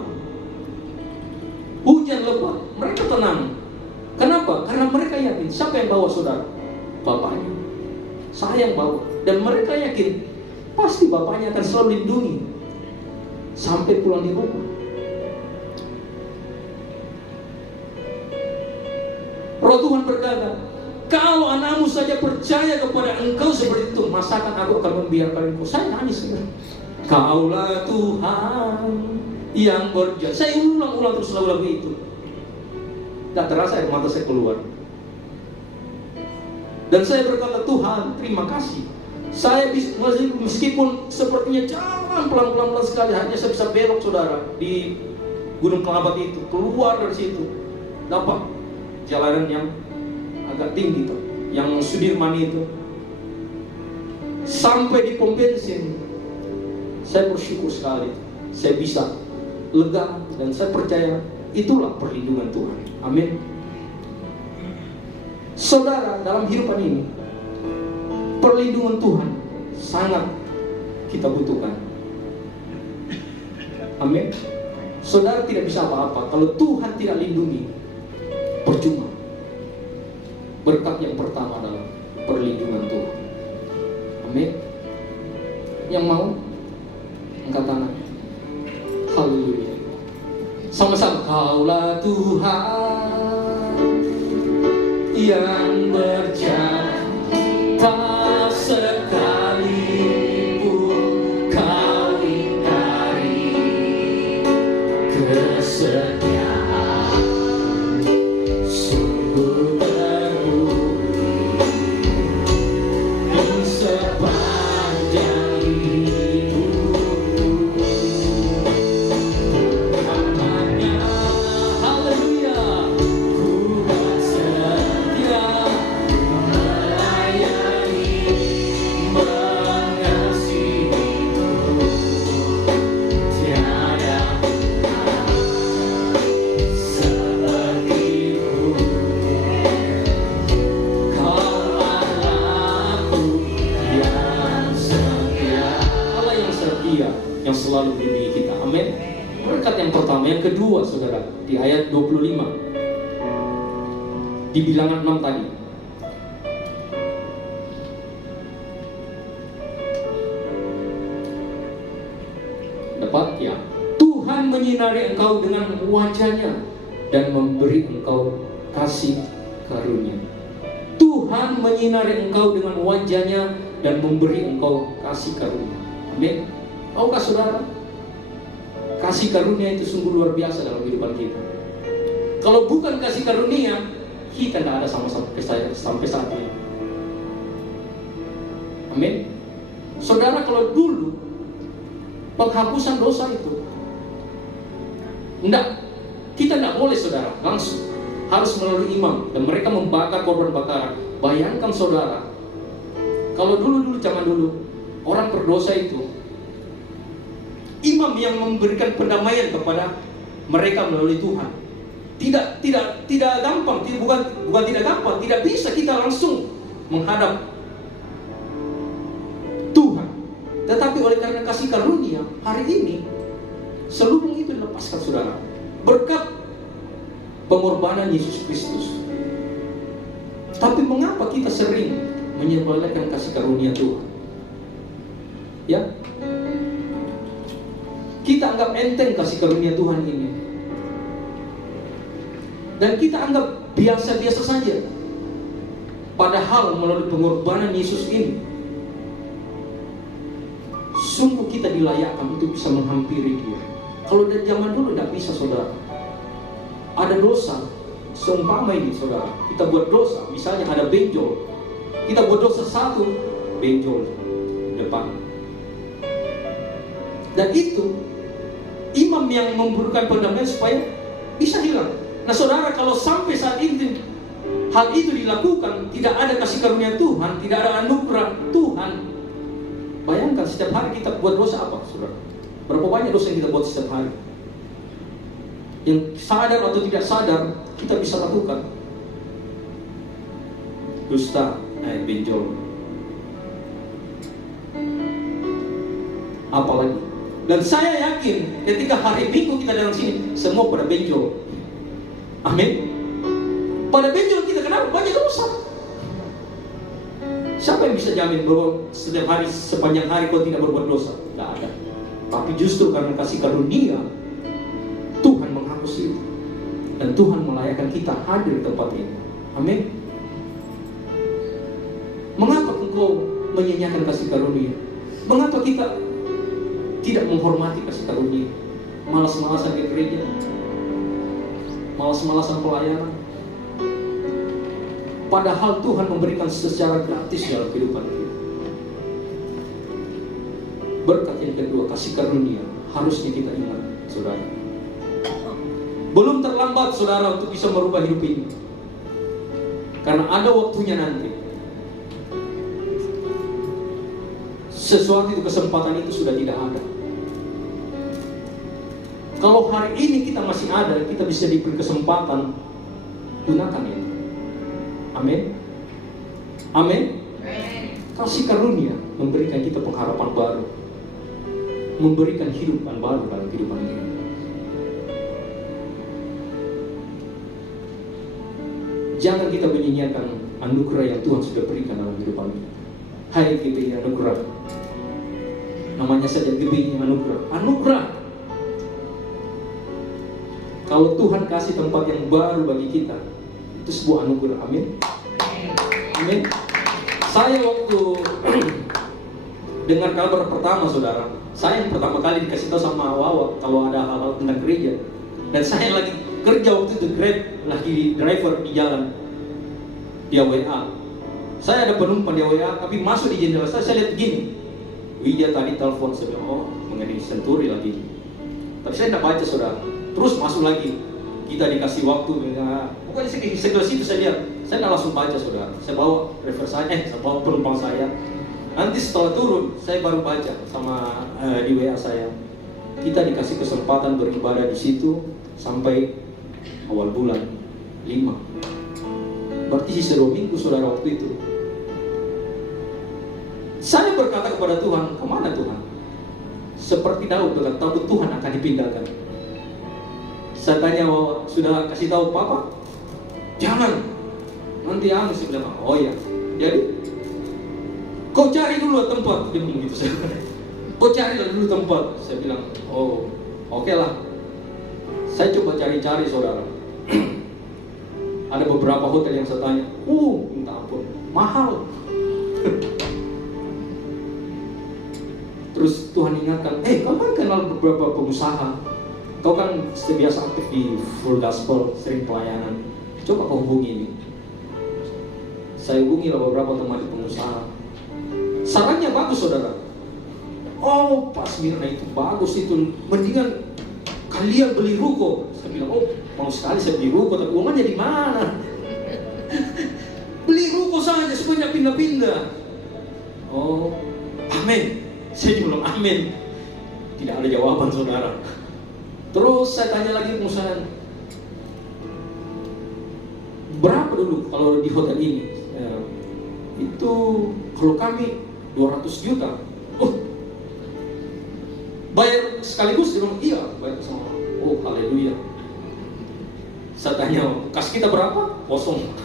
hujan lebat, mereka tenang. Kenapa? Karena mereka yakin, siapa yang bawa saudara? Bapaknya. Saya yang bawa. Dan mereka yakin, pasti bapaknya akan selalu lindungi sampai pulang di rumah. Roh Tuhan berkata, kalau anakmu saja percaya kepada engkau seperti itu, masakan aku akan membiarkan engkau. Saya nangis. Kaulah Tuhan yang berjanji. Saya ulang-ulang terus lagu-lagu itu. Tak terasa air mata saya keluar. Dan saya berkata, Tuhan terima kasih. Saya meskipun sepertinya jalan pelan-pelan sekali, hanya saya bisa belok saudara di Gunung Kelabat itu, keluar dari situ, dapat jalanan yang agak tinggi tuh, yang Sudirman itu, sampai di pom bensin. Saya bersyukur sekali, saya bisa lega dan saya percaya itulah perlindungan Tuhan. Amin. Saudara, dalam hidupan ini perlindungan Tuhan sangat kita butuhkan. Amin. Saudara tidak bisa apa-apa kalau Tuhan tidak lindungi, percuma. Berkat yang pertama adalah perlindungan Tuhan. Amin. Yang mau angkat tangan. Haleluya. Sama-sama. Kaulah Tuhan yang berjanji, tak sekalipun kau ingkari. yang selalu melindungi kita. Amin. Berkat yang pertama. Yang kedua, saudara, di ayat 25 di bilangan 6 tadi. Dapat ya. Tuhan menyinari engkau dengan wajah-Nya dan memberi engkau kasih karunia. Tuhan menyinari engkau dengan wajah-Nya dan memberi engkau kasih karunia. Amin. Tahukah saudara, kasih karunia itu sungguh luar biasa dalam kehidupan kita. Kalau bukan kasih karunia, kita tidak ada sama-sama sampai saat ini. Amin. Saudara, kalau dulu penghapusan dosa itu kita tidak boleh, saudara, langsung harus melalui imam dan mereka membakar korban bakaran. Bayangkan saudara, kalau dulu zaman dulu orang berdosa itu, imam yang memberikan pendamaian kepada mereka melalui Tuhan. Tidak gampang, bukan tidak gampang, tidak bisa kita langsung menghadap Tuhan. Tetapi oleh karena kasih karunia, hari ini seluruh itu dilepaskan, saudara, berkat pengorbanan Yesus Kristus. Tapi mengapa kita sering menyepelekan kasih karunia Tuhan? Ya, kita anggap enteng kasih karunia Tuhan ini, dan kita anggap biasa-biasa saja. Padahal melalui pengorbanan Yesus ini, sungguh kita dilayakkan untuk bisa menghampiri Dia. Kalau dari zaman dulu tidak bisa, saudara. Ada dosa, seumpama ini, saudara, kita buat dosa, misalnya ada benjol, kita buat dosa satu, benjol depan. Dan itu imam yang memberikan pendamaian supaya bisa hilang. Nah saudara, kalau sampai saat ini hal itu dilakukan, tidak ada kasih karunia Tuhan, tidak ada anugerah Tuhan, bayangkan setiap hari kita buat dosa apa, saudara? Berapa banyak dosa yang kita buat setiap hari, yang sadar atau tidak sadar kita bisa lakukan. Dusta, benjol, apalagi. Dan saya yakin ketika hari Minggu kita dalam sini, semua pada benjol. Amin. Pada benjol kita, kenapa? Banyak dosa. Siapa yang bisa jamin bahwa setiap hari, sepanjang hari kau tidak berbuat dosa? Tidak ada. Tapi justru karena kasih karunia, Tuhan menghapus itu, dan Tuhan melayakkan kita hadir di tempat ini. Amin. Mengapa engkau menyanyiakan kasih karunia? Mengapa kita tidak menghormati kasih karunia? Malas-malasan ke gereja, malas-malasan pelayanan. Padahal Tuhan memberikan secara gratis dalam kehidupan kita. Berkat yang kedua, kasih karunia, harusnya kita ingat, saudara. Belum terlambat, saudara, untuk bisa merubah hidup ini. Karena ada waktunya nanti. Sesuatu itu, kesempatan itu sudah tidak ada. Kalau hari ini kita masih ada, kita bisa diberi kesempatan, gunakan itu. Amin. Amin. Kasih karunia memberikan kita pengharapan baru, memberikan hidupan baru dalam kehidupan kita. Jangan kita menyia-nyiakan anugerah yang Tuhan sudah berikan dalam kehidupan kita. Hai GBI anugerah, namanya saja GBI anugerah. Anugerah. Kalau Tuhan kasih tempat yang baru bagi kita, itu sebuah anugerah. Amin. Amin. Saya waktu dengar kabar pertama, saudara, saya yang pertama kali dikasih tahu sama Wawa kalau ada hal-hal tentang gereja. Dan saya lagi kerja waktu itu, Grab, lagi driver di jalan. Dia WA. Saya ada penumpang dia WA, tapi masuk di jendela saya lihat gini. Dia tadi telepon, saya bilang, oh mengenai Senturi lagi. Tapi saya tidak baca, saudara. Terus masuk lagi. Kita dikasih waktu, bukan sekelas itu saya lihat. Saya tidak langsung baca, saudara. Saya bawa driver saya bawa penumpang saya. Nanti setelah turun, saya baru baca sama di WA saya. Kita dikasih kesempatan beribadah di situ sampai awal bulan 5. Berarti sisa 2 minggu, saudara, waktu itu. Saya berkata kepada Tuhan, kemana Tuhan? seperti Daud dengan tabut Tuhan akan dipindahkan. Saya tanya, sudah kasih tahu Papa? Jangan, nanti Anu. Saya bilang, oh ya. Jadi kau cari dulu tempat. Dia bilang gitu. Kau cari dulu tempat. Saya bilang, oh oke lah. Saya coba cari-cari saudara. Ada beberapa hotel yang saya tanya, minta ampun, mahal. Terus Tuhan ingatkan, kau kan kenal beberapa pengusaha, kau kan biasa aktif di Full Gospel, sering pelayanan, coba kau hubungi ini. Saya hubungi lah beberapa teman pengusaha. Sarannya bagus saudara. Oh Pak Mirna itu bagus itu, mendingan kalian beli ruko. Saya bilang, mau sekali saya beli ruko, tapi uangnya di mana? Beli ruko saja supaya pindah-pindah. Oh, amin. Saya bilang amin. Tidak ada jawaban saudara. Terus saya tanya lagi pengusaha, berapa dulu kalau di hotel ini? Itu kalau kami 200 juta. Bayar sekaligus? Dia bilang, iya bayar sama. Oh haleluya. Saya tanya, kas kita berapa? Kosong.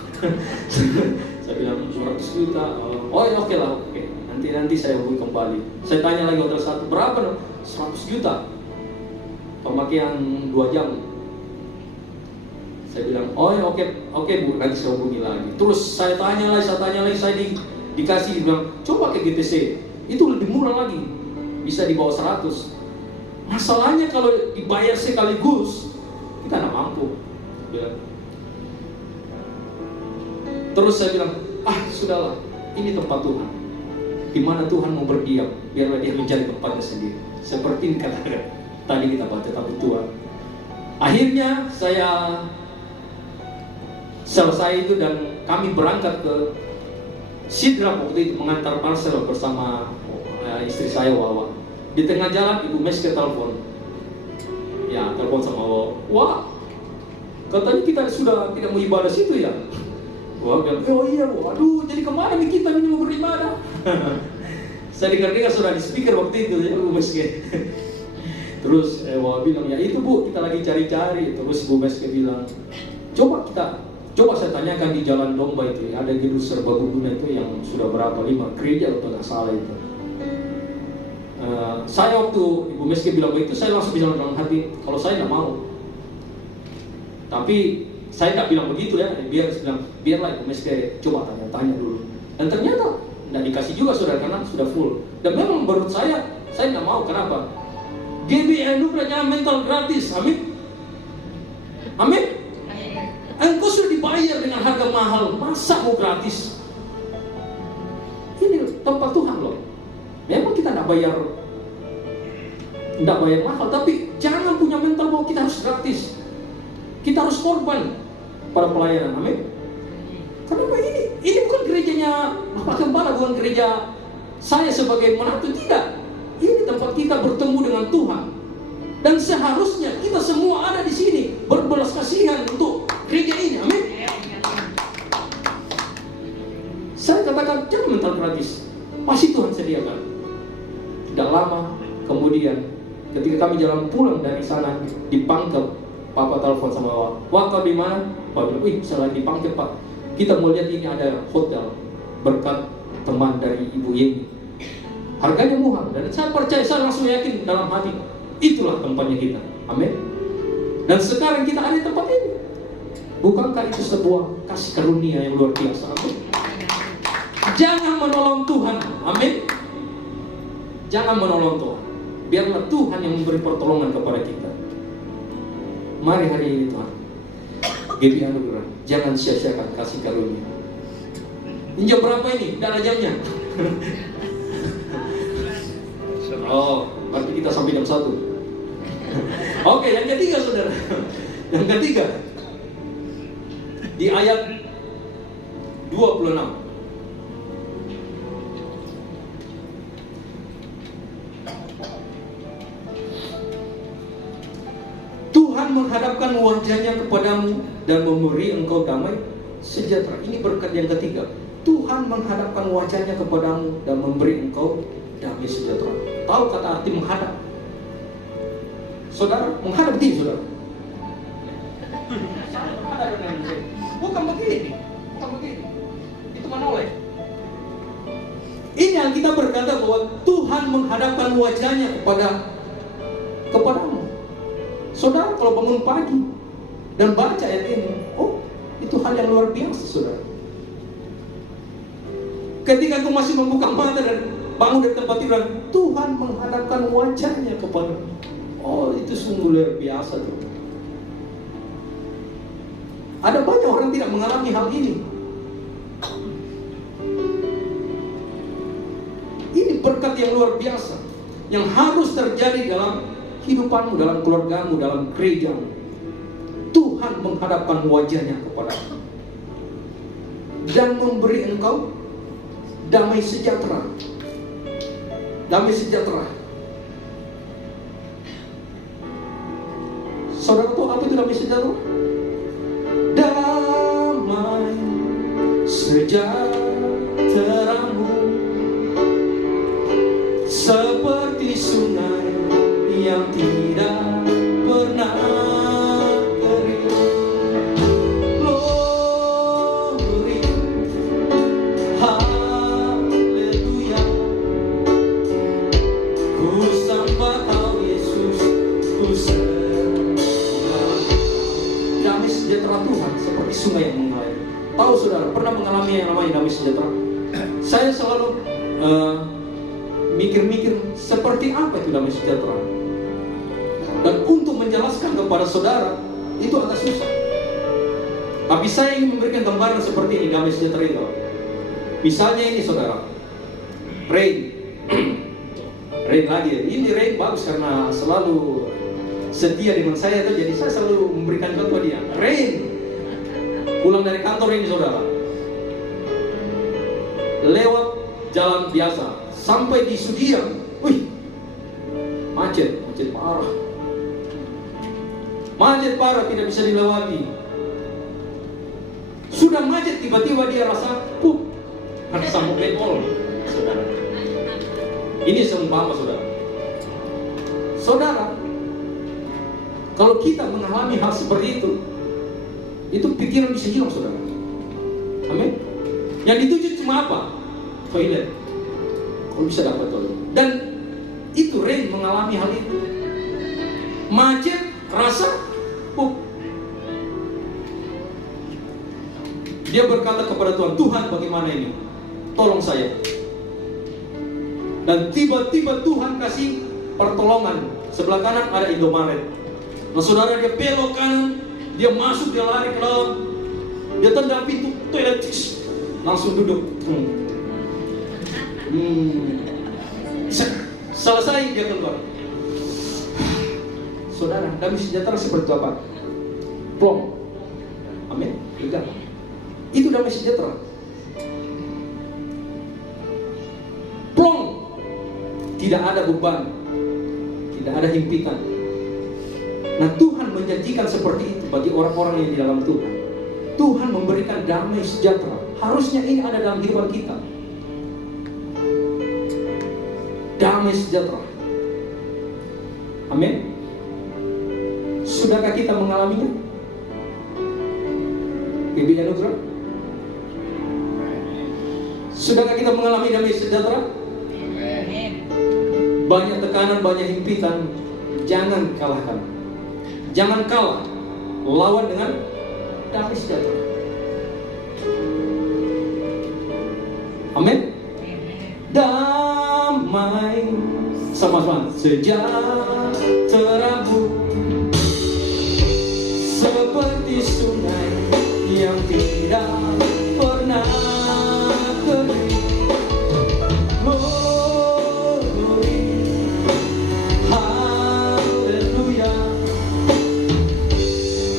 Saya bilang 200 juta. Oh ya oke lah, oke. Nanti saya hubungi kembali. Saya tanya lagi hotel satu, berapa? 100 juta. Pemakaian 2 jam. Saya bilang, oh ya oke Bu, nanti saya hubungi lagi. Terus saya tanya lagi, saya dikasih, bilang, coba ke GTC, itu lebih murah lagi, bisa di bawah 100. Masalahnya kalau dibayar sekaligus, kita nggak mampu. Terus saya bilang, sudahlah, ini tempat Tuhan. Di mana Tuhan mau berdiam, biarlah dia mencari tempatnya sendiri. Seperti kata tadi kita baca tabut Tuhan. Akhirnya saya selesai itu dan kami berangkat ke Sidrap waktu itu mengantar parcel bersama istri saya Wawa. Di tengah jalan Ibu Meske telepon. Ya, telepon sama Wawa. Wah, katanya kita sudah tidak mau ibadah situ ya. Wawa bilang, oh iya, waduh, jadi kemana nih kita ini mau beribadah? Saya dengar sudah di speaker waktu itu ya Bu Meske. Terus Wawa bilang, ya itu Bu, kita lagi cari-cari. Terus Bu Meske bilang, coba saya tanyakan di Jalan Domba itu, ada gedung serbaguna itu yang sudah berapa, 5 gereja atau nggak salah itu. Saya waktu Ibu Meske bilang begitu, saya langsung bilang dalam hati, kalau saya nggak mau. Tapi saya nggak bilang begitu ya, biarlah Ibu Meske coba tanya-tanya dulu. Dan ternyata nggak dikasih juga saudara, karena sudah full. Dan memang menurut saya nggak mau. Kenapa? GBI Anugerahnya mental gratis, amin. Amin. Engkau sudah dibayar dengan harga mahal, masa mau gratis? Ini tempat Tuhan loh. Memang kita nggak bayar mahal, tapi jangan punya mental bahwa kita harus gratis. Kita harus korban pada pelayanan, amin. Kenapa ini bukan gerejanya Bapak Gembala, bukan gereja saya sebagai menantu, tidak. Ini tempat kita bertemu dengan Tuhan. Dan seharusnya kita semua ada di sini berbelas kasihan untuk gereja ini, amin. Saya katakan jangan mental gratis, pasti Tuhan sediakan. Tidak lama kemudian ketika kami jalan pulang dari sana di Pangkep, Papa telepon sama Wah kau di mana? Pak bilang, saya lagi di Pangkep Pak. Kita mau lihat ini ada hotel berkat teman dari Ibu Yeni. Harganya murah dan saya percaya, saya langsung yakin dalam hati, itulah tempatnya kita, amin. Dan sekarang kita ada di tempat ini. Bukankah itu sebuah kasih karunia yang luar biasa, amin. Jangan menolong Tuhan, amin. Jangan menolong Tuhan, biarlah Tuhan yang memberi pertolongan kepada kita. Mari hari ini Tuhan, GBI Anugerah, jangan sia-siakan kasih karunia. Ini jam berapa ini? Tidak ada jamnya. Oh, berarti kita sampai jam 1. Oke, yang ketiga saudara. Yang ketiga di ayat 26. Tuhan menghadapkan wajahnya kepadamu dan memberi engkau damai sejahtera. Ini berkat yang ketiga. Tuhan menghadapkan wajahnya kepadamu dan memberi engkau damai sejahtera. Tahu kata arti menghadap? Saudara menghadap begini, saudara. Bukan begini, bukan begini. Itu menoleh. Ini yang kita berkata bahwa Tuhan menghadapkan wajahnya kepadamu. Saudara kalau bangun pagi dan baca ayat ini, oh itu hal yang luar biasa, saudara. Ketika aku masih membuka mata dan bangun dari tempat tidur, Tuhan menghadapkan wajahnya kepadamu. Oh itu sungguh luar biasa tuh. Ada banyak orang tidak mengalami hal ini. Ini berkat yang luar biasa yang harus terjadi dalam hidupanmu, dalam keluargamu, dalam gerejamu. Tuhan menghadapkan wajahnya kepadamu dan memberi engkau damai sejahtera. Damai sejahtera. Saudara tahu apa itu damai sejahtera? Damai sejahteramu seperti sungai yang tidak pernah kering. Glory, haleluya. Ku sembah Kau Yesus, ku sembah. Damai sejahtera Tuhan seperti sungai yang mengalir. Tahu saudara, pernah mengalami yang namanya damai sejahtera? Saya selalu mikir-mikir seperti apa itu damai sejahtera. Dan untuk menjelaskan kepada saudara itu agak susah. Tapi saya ingin memberikan gambaran seperti ini damai sejahtera itu. Misalnya ini saudara, Rain. Rain lagi. Ini Rain bagus karena selalu setia dengan saya tuh, jadi saya selalu memberikan contoh dia. Rain pulang dari kantor ini saudara, lewat jalan biasa sampai di Sudiang, macet parah, tidak bisa dilewati. Sudah macet, tiba-tiba dia rasa ada sambung beton, saudara. Ini seumpama saudara, kalau kita mengalami hal seperti itu pikiran bisa hilang, saudara. Amin. Yang dituju cuma apa? Toilet. Kalau bisa dapat toilet. Dan itu Rain mengalami hal itu. Macet, rasa dia berkata kepada Tuhan, Tuhan bagaimana ini? Tolong saya. Dan tiba-tiba Tuhan kasih pertolongan. Sebelah kanan ada Indomaret. Nah saudara, dia belok kanan, dia masuk, dia lari ke dalam, dia tendang pintu toilet, langsung duduk. Selesai dia keluar. Saudara, damai sejahtera seperti apa? Plong. Amin. Lega. Itu damai sejahtera. Plong. Tidak ada beban, tidak ada himpitan. Nah Tuhan menjanjikan seperti itu bagi orang-orang yang di dalam Tuhan. Tuhan memberikan damai sejahtera. Harusnya ini ada dalam kehidupan kita. Damai sejahtera. Amin. Sudahkah kita mengalaminya? Bibi anugerah. Sudahkah kita mengalami damai sejahtera? Banyak tekanan, banyak himpitan. Jangan kalahkan. Jangan kalah. Lawan dengan damai sejahtera. Amin. Damai sama-sama sejahteramu seperti sungai yang tidak pernah kering. Glory, haleluya.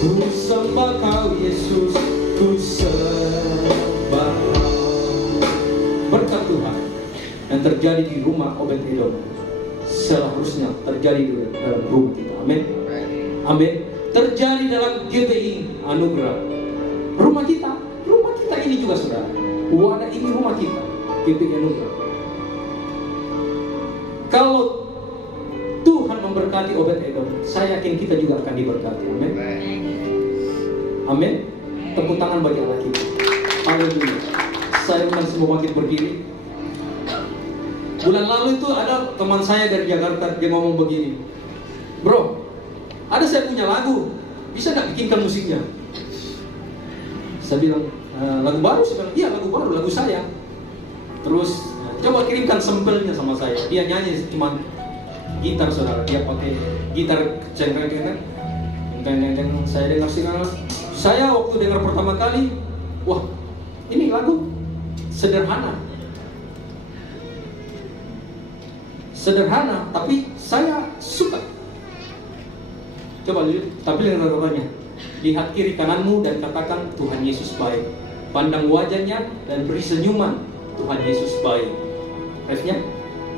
Ku sembah Kau Yesus, ku sembah Kau. Berkat Tuhan yang terjadi di rumah Obed-Edom seharusnya terjadi dalam rumah kita. Amin. Amin. Terjadi dalam GBI Anugerah. Rumah kita ini juga saudara. Wadah ini rumah kita, GBI Anugerah. Kalau Tuhan memberkati Obed Edom, saya yakin kita juga akan diberkati. Amin. Amin. Tepuk tangan bagi Allah kita. Haleluya. Saya akan semua bangkit berdiri. Bulan lalu itu ada teman saya dari Jakarta, dia ngomong begini, bro, ada saya punya lagu, bisa nggak bikinkan musiknya? Saya bilang, lagu baru? Saya bilang, iya lagu baru, lagu saya. Terus coba kirimkan sampelnya sama saya. Dia nyanyi cuma gitar, saudara. Dia pakai gitar cengkeng-cengkeng. Saya dengar sinyal. Saya waktu dengar pertama kali, wah, ini lagu sederhana. Sederhana, tapi saya suka. Coba lihat, tapi dengar lagunya. Lihat kiri kananmu dan katakan Tuhan Yesus baik. Pandang wajahnya dan beri senyuman, Tuhan Yesus baik. F-nya,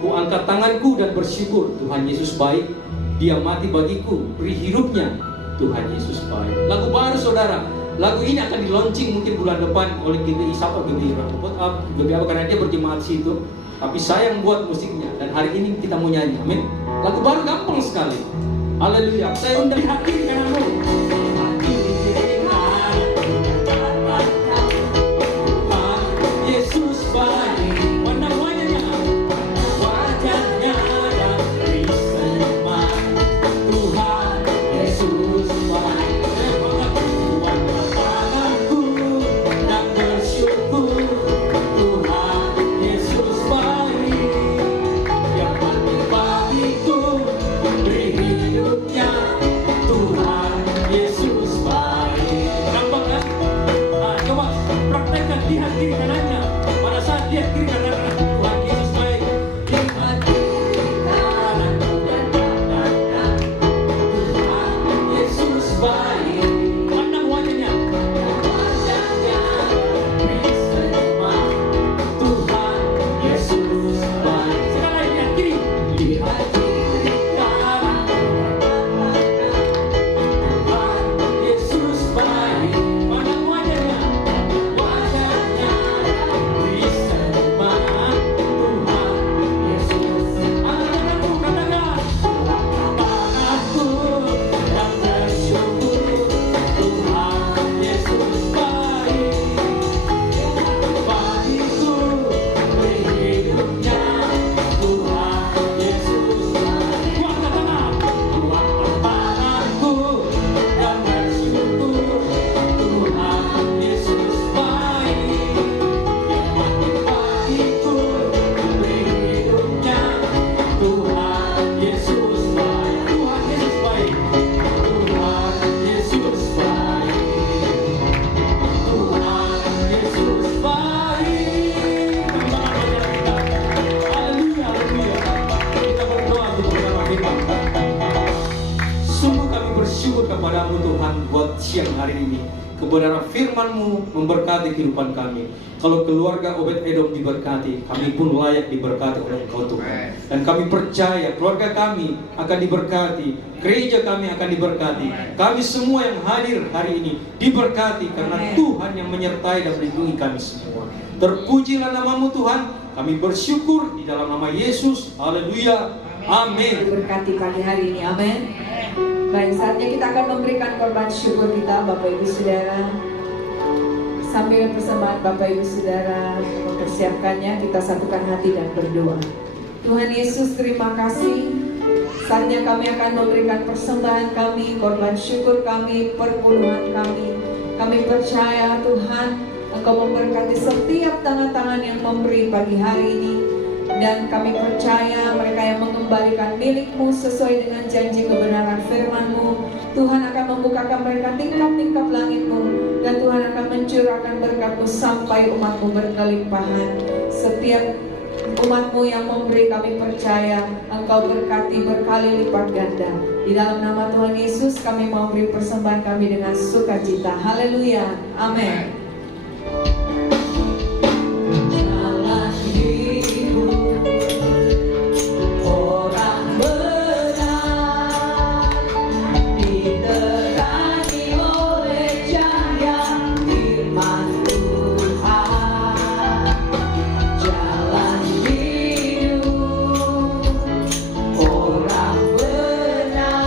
ku angkat tanganku dan bersyukur, Tuhan Yesus baik. Dia mati bagiku, beri hidupnya, Tuhan Yesus baik. Lagu baru, saudara. Lagu ini akan di-launching mungkin bulan depan oleh GBI Sapa, GBI Rahmat, GBI apa, karena dia berjemaat situ. Tapi saya yang buat musiknya dan hari ini kita mau nyanyi. Amin. Lagu baru gampang sekali. Haleluya. Saya undang hati kananmu. Yesus baik. Warna wajahnya. Wajahnya dan beri senyuman. Tuhan Yesus baik. Warna tanganku dan bersyukur. Tuhan Yesus baik. Yang mati bagiku, beri hidupnya. Tuhan Yesus baik. Nampak kan? Nah, coba praktekkan, lihat kiri kanannya. Pada saat lihat kiri kanan, Tuhan Yesus baik. Lihat kiri kanan dan katakan Tuhan Yesus baik. Pandang wajahnya. Wajahnya beri senyuman. Tuhan Yesus baik. Sekali lagi lihat kiri. Lihat kiri kanan. Tuhan Yesus baik. Pandang wajahnya. Wajahnya beri senyuman. Tuhan Yesus. Angkat tanganku, katakan. Tanganku dan bersyukur. Tuhan Yesus baik. Bagiku beri hidupnya. Tuhan Yesus baik. Kuatkan tangan. Kuatkan tanganku dan bersyukur. Tuhan Yesus baik. Yang mati bagiku beri hidupnya. Tuhan Yesus baik. Tuhan Yesus baik. Tuhan Yesus baik. Tuhan Yesus baik. Haleluya, haleluya. Kita berdoa untuk beberapa firman. Sungguh kami bersyukur kepadamu Tuhan buat siang hari ini. Kebenaran firman-Mu memberkati kehidupan kami. Kalau keluarga Obed Edom diberkati, kami pun layak diberkati oleh Engkau Tuhan. Dan kami percaya keluarga kami akan diberkati, gereja kami akan diberkati. Kami semua yang hadir hari ini diberkati karena Tuhan yang menyertai dan melindungi kami semua. Terpujilah nama-Mu Tuhan. Kami bersyukur di dalam nama Yesus. Haleluya. Amin. Diberkati pagi hari ini, amin. Baik, saatnya kita akan memberikan korban syukur kita, Bapak Ibu Saudara. Sambil persembahan Bapak Ibu Saudara mempersiapkannya, kita satukan hati dan berdoa. Tuhan Yesus, terima kasih. Saatnya kami akan memberikan persembahan kami, korban syukur kami, perpuluhan kami. Kami percaya Tuhan, Engkau memberkati setiap tangan-tangan yang memberi pagi hari ini. Dan kami percaya mereka yang mengembalikan milik-Mu sesuai dengan janji kebenaran firman-Mu, Tuhan akan membukakan mereka tingkap-tingkap langit-Mu, dan Tuhan akan mencurahkan berkat-Mu sampai umat-Mu berkelimpahan. Setiap umat-Mu yang memberi, kami percaya Engkau berkati berkali lipat ganda. Di dalam nama Tuhan Yesus kami mau beri persembahan kami dengan sukacita. Haleluya, amin. Orang benar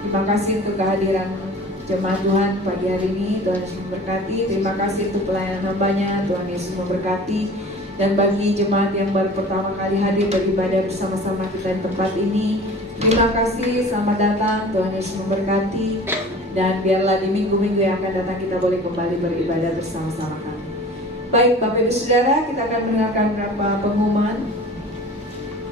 Terima kasih untuk kehadiran jemaat Tuhan pagi hari ini. Tuhan Yesus memberkati. Terima kasih untuk pelayanan hambanya. Tuhan Yesus memberkati. Dan bagi jemaat yang baru pertama kali hadir beribadah bersama-sama kita di tempat ini, terima kasih, selamat datang. Tuhan Yesus memberkati. Dan biarlah di minggu-minggu yang akan datang kita boleh kembali beribadah bersama-sama kami. Baik Bapak Ibu Saudara, kita akan mendengarkan beberapa pengumuman.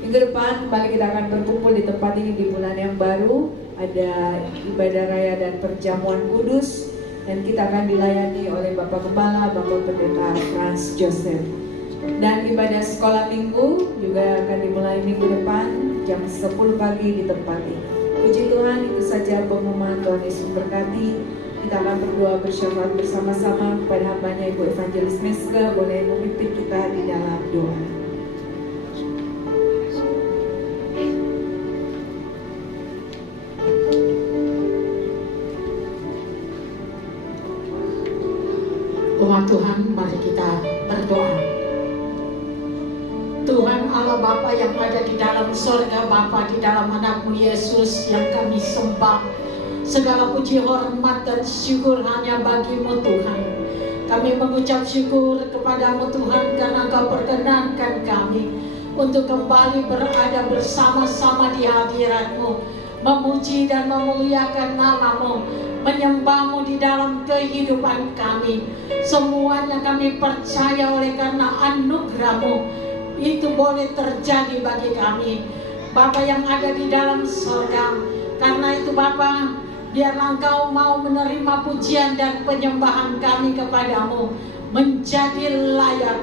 Minggu depan kembali kita akan berkumpul di tempat ini di bulan yang baru. Ada ibadah raya dan perjamuan kudus. Dan kita akan dilayani oleh Bapak Gembala, Bapak Pendeta Franz Joseph. Dan ibadah sekolah minggu juga akan dimulai minggu depan jam 10 pagi di tempat ini. Puji Tuhan, itu saja pengumuman. Tuhan Yesus memberkati. Kita akan berdoa bersyafaat bersama-sama kepada hambanya Ibu Evangelis Meska. Boleh memimpin kita di dalam doa. Umat Tuhan, mari kita berdoa. Tuhan Allah Bapa yang ada di dalam surga, Bapa di dalam anakmu Yesus yang kami sembah, segala puji hormat dan syukur hanya bagimu Tuhan. Kami mengucap syukur kepadamu Tuhan karena Engkau perkenankan kami untuk kembali berada bersama-sama di hadirat-Mu, memuji dan memuliakan nama-Mu, menyembah-Mu di dalam kehidupan kami. Semuanya kami percaya oleh karena anugerah-Mu itu boleh terjadi bagi kami, Bapa yang ada di dalam surga. Karena itu Bapa, biarlah Engkau mau menerima pujian dan penyembahan kami kepadamu menjadi layak.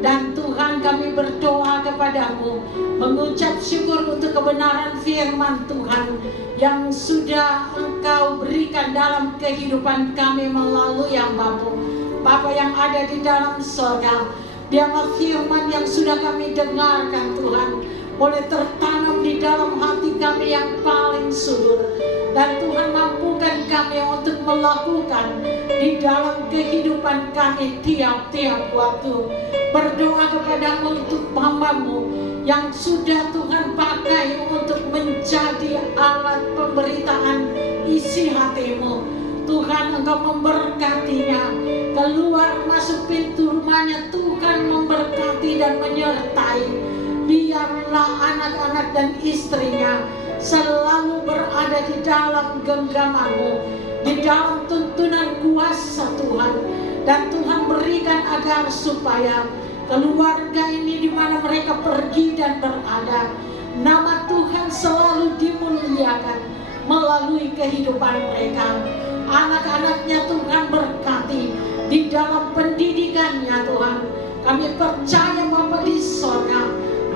Dan Tuhan, kami berdoa kepadamu, mengucap syukur untuk kebenaran firman Tuhan yang sudah Engkau berikan dalam kehidupan kami melalui hambamu, Bapa yang ada di dalam surga. Biarlah firman yang sudah kami dengarkan Tuhan boleh tertanam di dalam hati kami yang paling subur. Dan Tuhan, mampukan kami untuk melakukan di dalam kehidupan kami tiap-tiap waktu. Berdoa kepadamu untuk hamba-Mu yang sudah Tuhan pakai untuk menjadi alat pemberitaan isi hati-Mu. Tuhan, Engkau memberkatinya, keluar masuk pintu rumahnya Tuhan memberkati dan menyertai. Biarlah anak-anak dan istrinya selalu berada di dalam genggaman-Mu, di dalam tuntunan kuasa Tuhan. Dan Tuhan berikan agar supaya keluarga ini di mana mereka pergi dan berada, nama Tuhan selalu dimuliakan melalui kehidupan mereka. Anak-anaknya Tuhan berkati di dalam pendidikannya Tuhan. Kami percaya Bapa di surga,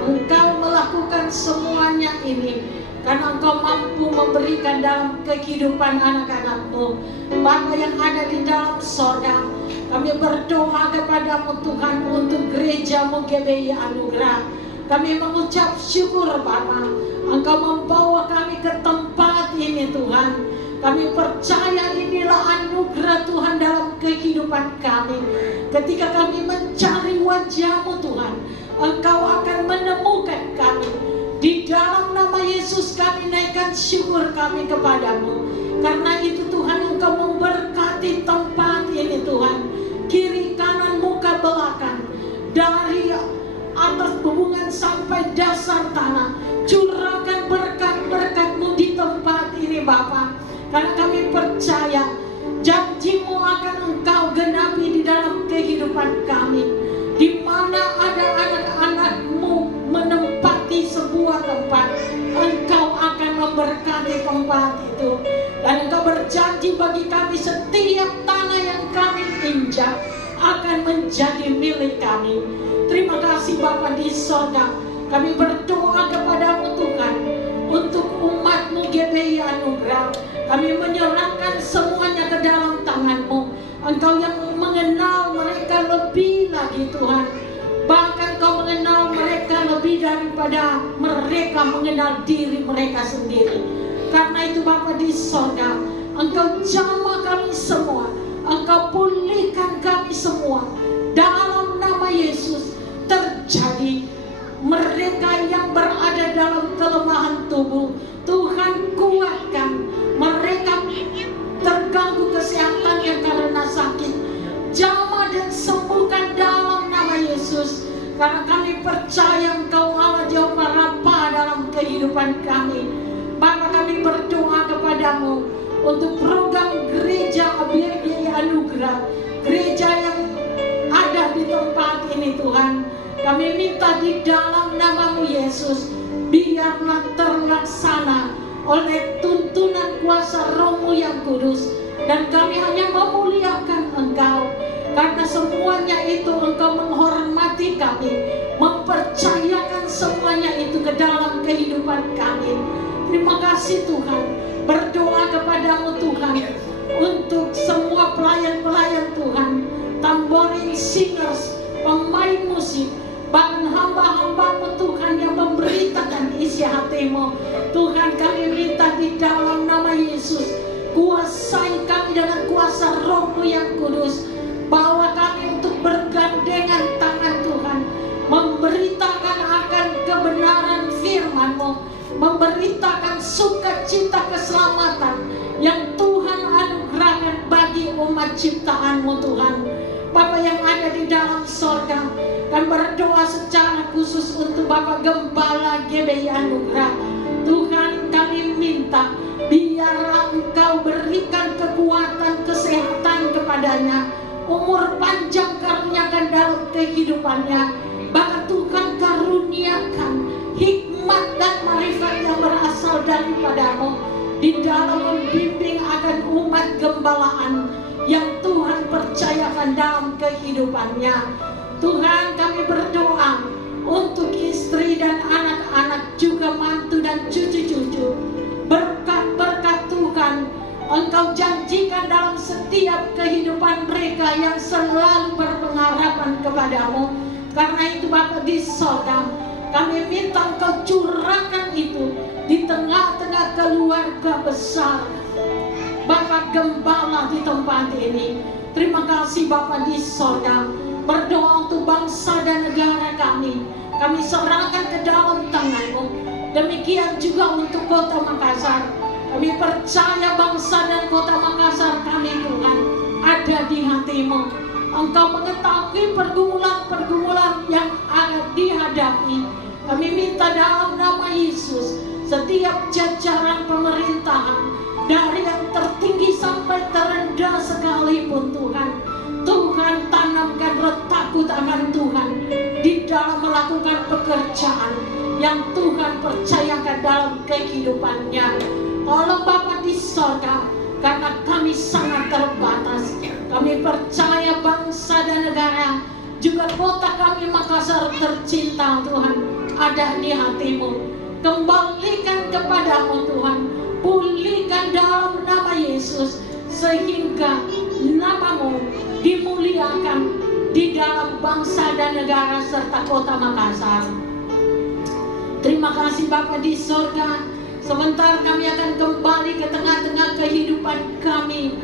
Engkau melakukan semuanya ini karena Engkau mampu memberikan dalam kehidupan anak-anak-Mu, Bapa yang ada di dalam surga. Kami berdoa kepadamu Tuhan untuk gereja-Mu GBI Anugerah. Kami mengucap syukur Bapa, Engkau membawa kami ke tempat ini Tuhan. Kami percaya inilah anugerah Tuhan dalam kehidupan kami. Ketika kami mencari wajah-Mu Tuhan, Engkau akan menemukan kami. Di dalam nama Yesus kami naikkan syukur kami kepadamu. Karena itu Tuhan, Engkau memberkati tempat ini Tuhan, kiri kanan muka belakang, dari atas hubungan sampai dasar tanah. Curahkan berkat-berkat-Mu di tempat ini Bapa. Karena kami percaya janji-Mu akan Engkau genapi di dalam kehidupan kami. Di mana ada anak-anak-Mu menempati sebuah tempat, Engkau akan memberkati tempat itu. Dan Engkau berjanji bagi kami setiap tanah yang kami injak akan menjadi milik kami. Terima kasih Bapa di surga. Kami berdoa kepadamu Tuhan untuk umat-Mu GBI Anugerah. Kami menyerahkan semuanya ke dalam tangan-Mu. Engkau yang mengenal mereka lebih lagi Tuhan. Bahkan Engkau mengenal mereka lebih daripada mereka mengenal diri mereka sendiri. Karena itu Bapa di surga, Engkau jamah kami semua, Engkau pulihkan kami semua. Dalam nama Yesus terjadi. Mereka yang berada dalam kelemahan tubuh, Tuhan kuatkan. Karena kami percaya Engkau Allah Jehovah Rabbah dalam kehidupan kami. Bapa, kami berdoa kepadamu untuk program gereja ABRD Anugerah, gereja yang ada di tempat ini Tuhan. Kami minta di dalam nama-Mu Yesus, biarlah terlaksana oleh tuntunan kuasa Roh-Mu yang kudus. Dan kami hanya memuliakan Engkau, karena semuanya itu Engkau menghormati kami, mempercayakan semuanya itu ke dalam kehidupan kami. Terima kasih Tuhan. Berdoa kepadamu Tuhan untuk semua pelayan-pelayan Tuhan, tambourine singers, pemain musik, bahkan hamba-hambamu Tuhan yang memberitakan isi hatimu. Tuhan, kami minta di dalam nama Yesus, kuasai kami dengan kuasa Roh-Mu yang kudus. Bawa kami untuk bergandengan tangan Tuhan, memberitakan akan kebenaran firman-Mu, memberitakan sukacita keselamatan yang Tuhan anugerahkan bagi umat ciptaan-Mu Tuhan. Bapa yang ada di dalam sorga, kami berdoa secara khusus untuk Bapak Gembala GBI Anugerah. Tuhan, kami minta biarlah Engkau berikan kekuatan, kesehatan kepadanya, umur panjang karuniakan dalam kehidupannya. Bahkan Tuhan karuniakan hikmat dan marifat yang berasal daripada-Mu di dalam membimbing akan umat gembalaan yang Tuhan percayakan dalam kehidupannya. Tuhan, kami berdoa untuk istri dan anak-anak, juga mantu dan cucu-cucu. Berkat-berkat Tuhan Engkau janjikan dalam setiap kehidupan mereka yang selalu berpengharapan kepadamu. Karena itu Bapa di sorga, kami minta Engkau curahkan itu di tengah-tengah keluarga besar Bapak Gembala di tempat ini. Terima kasih Bapa di sorga. Berdoa untuk bangsa dan negara kami serahkan ke dalam tangan-Mu. Demikian juga untuk kota Makassar. Kami percaya bangsa dan kota Makassar kami Tuhan ada di hati-Mu. Engkau mengetahui pergumulan-pergumulan yang ada dihadapi. Kami minta dalam nama Yesus, setiap jajaran pemerintahan, dari yang tertinggi sampai terendah sekalipun Tuhan, Tuhan tanamkan roh takut akan Tuhan di dalam melakukan pekerjaan yang Tuhan percayakan dalam kehidupannya. Tolong Bapa di sorga, karena kami sangat terbatas. Kami percaya bangsa dan negara, juga kota kami Makassar tercinta Tuhan, ada di hati-Mu. Kembalikan kepada-Mu Tuhan, pulihkan dalam nama Yesus, sehingga nama-Mu dimuliakan di dalam bangsa dan negara serta kota Makassar. Terima kasih Bapa di sorga. Sebentar kami akan kembali ke tengah-tengah kehidupan kami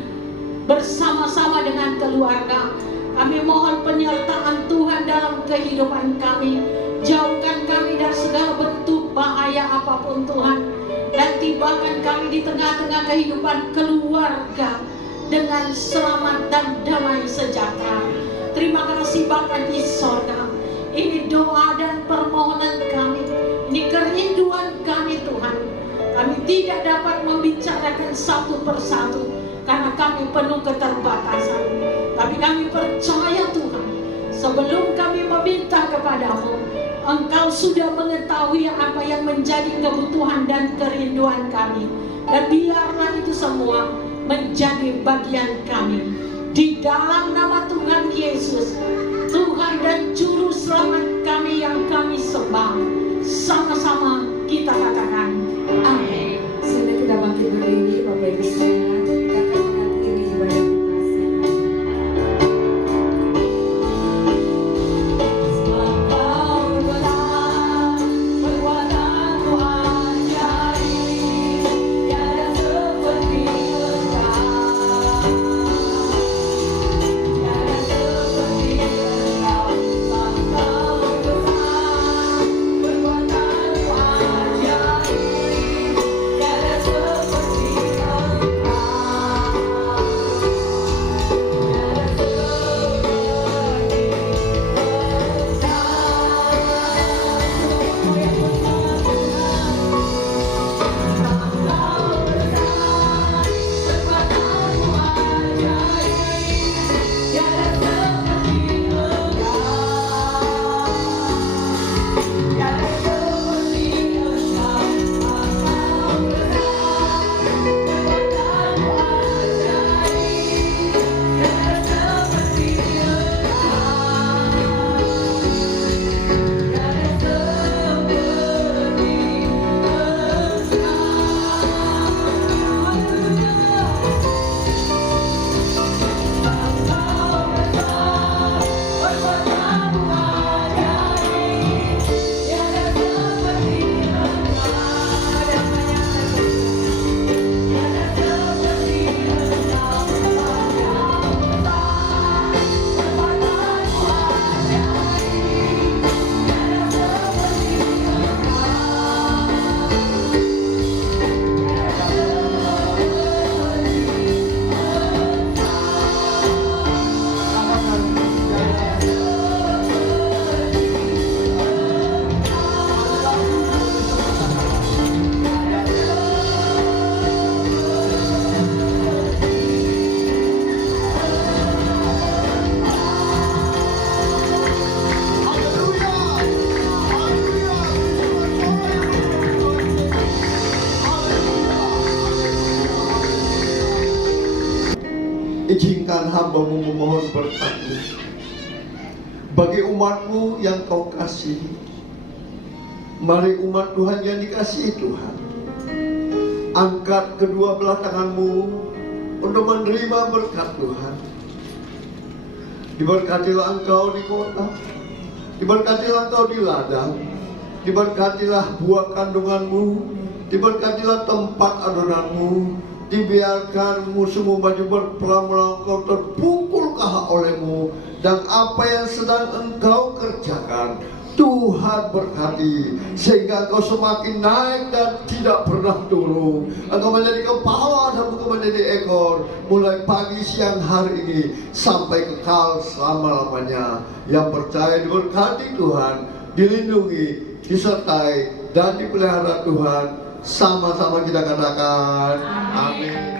bersama-sama dengan keluarga. Kami mohon penyertaan Tuhan dalam kehidupan kami. Jauhkan kami dari segala bentuk bahaya apapun Tuhan, dan tibakan kami di tengah-tengah kehidupan keluarga dengan selamat dan damai sejahtera. Terima kasih Bapa di sorga. Ini doa dan permohonan kami, ini kerinduan kami Tuhan. Kami tidak dapat membicarakan satu persatu karena kami penuh keterbatasan. Tapi kami percaya Tuhan, sebelum kami meminta kepadamu, Engkau sudah mengetahui apa yang menjadi kebutuhan dan kerinduan kami. Dan biarlah itu semua menjadi bagian kami. Di dalam nama Tuhan Yesus, Tuhan dan Juru Selamat kami yang kami sembah, sama-sama kita katakan amin. Sudah kita bangkit berdiri, Bapak Ibu sekalian, kita akan mengakhiri ibadah kita. sekarang hamba-Mu memohon berkat-Mu bagi umat-Mu yang Kau kasihi. Mari umat Tuhan yang dikasihi Tuhan, angkat kedua belah tangan-Mu untuk menerima berkat Tuhan. Diberkatilah Engkau di kota, diberkatilah Engkau di ladang, diberkatilah buah kandungan-Mu, diberkatilah tempat adonanmu, dibiarkan musuhmu maju berperang melawan Engkau, terpukulkah olehmu, dan apa yang sedang Engkau kerjakan Tuhan berkati, sehingga Engkau semakin naik dan tidak pernah turun. Engkau menjadi kepala dan bukan menjadi ekor, mulai pagi siang hari ini sampai kekal selama-lamanya. Yang percaya diberkati Tuhan, dilindungi, disertai, dan dipelihara Tuhan. Sama-sama kita katakan amin.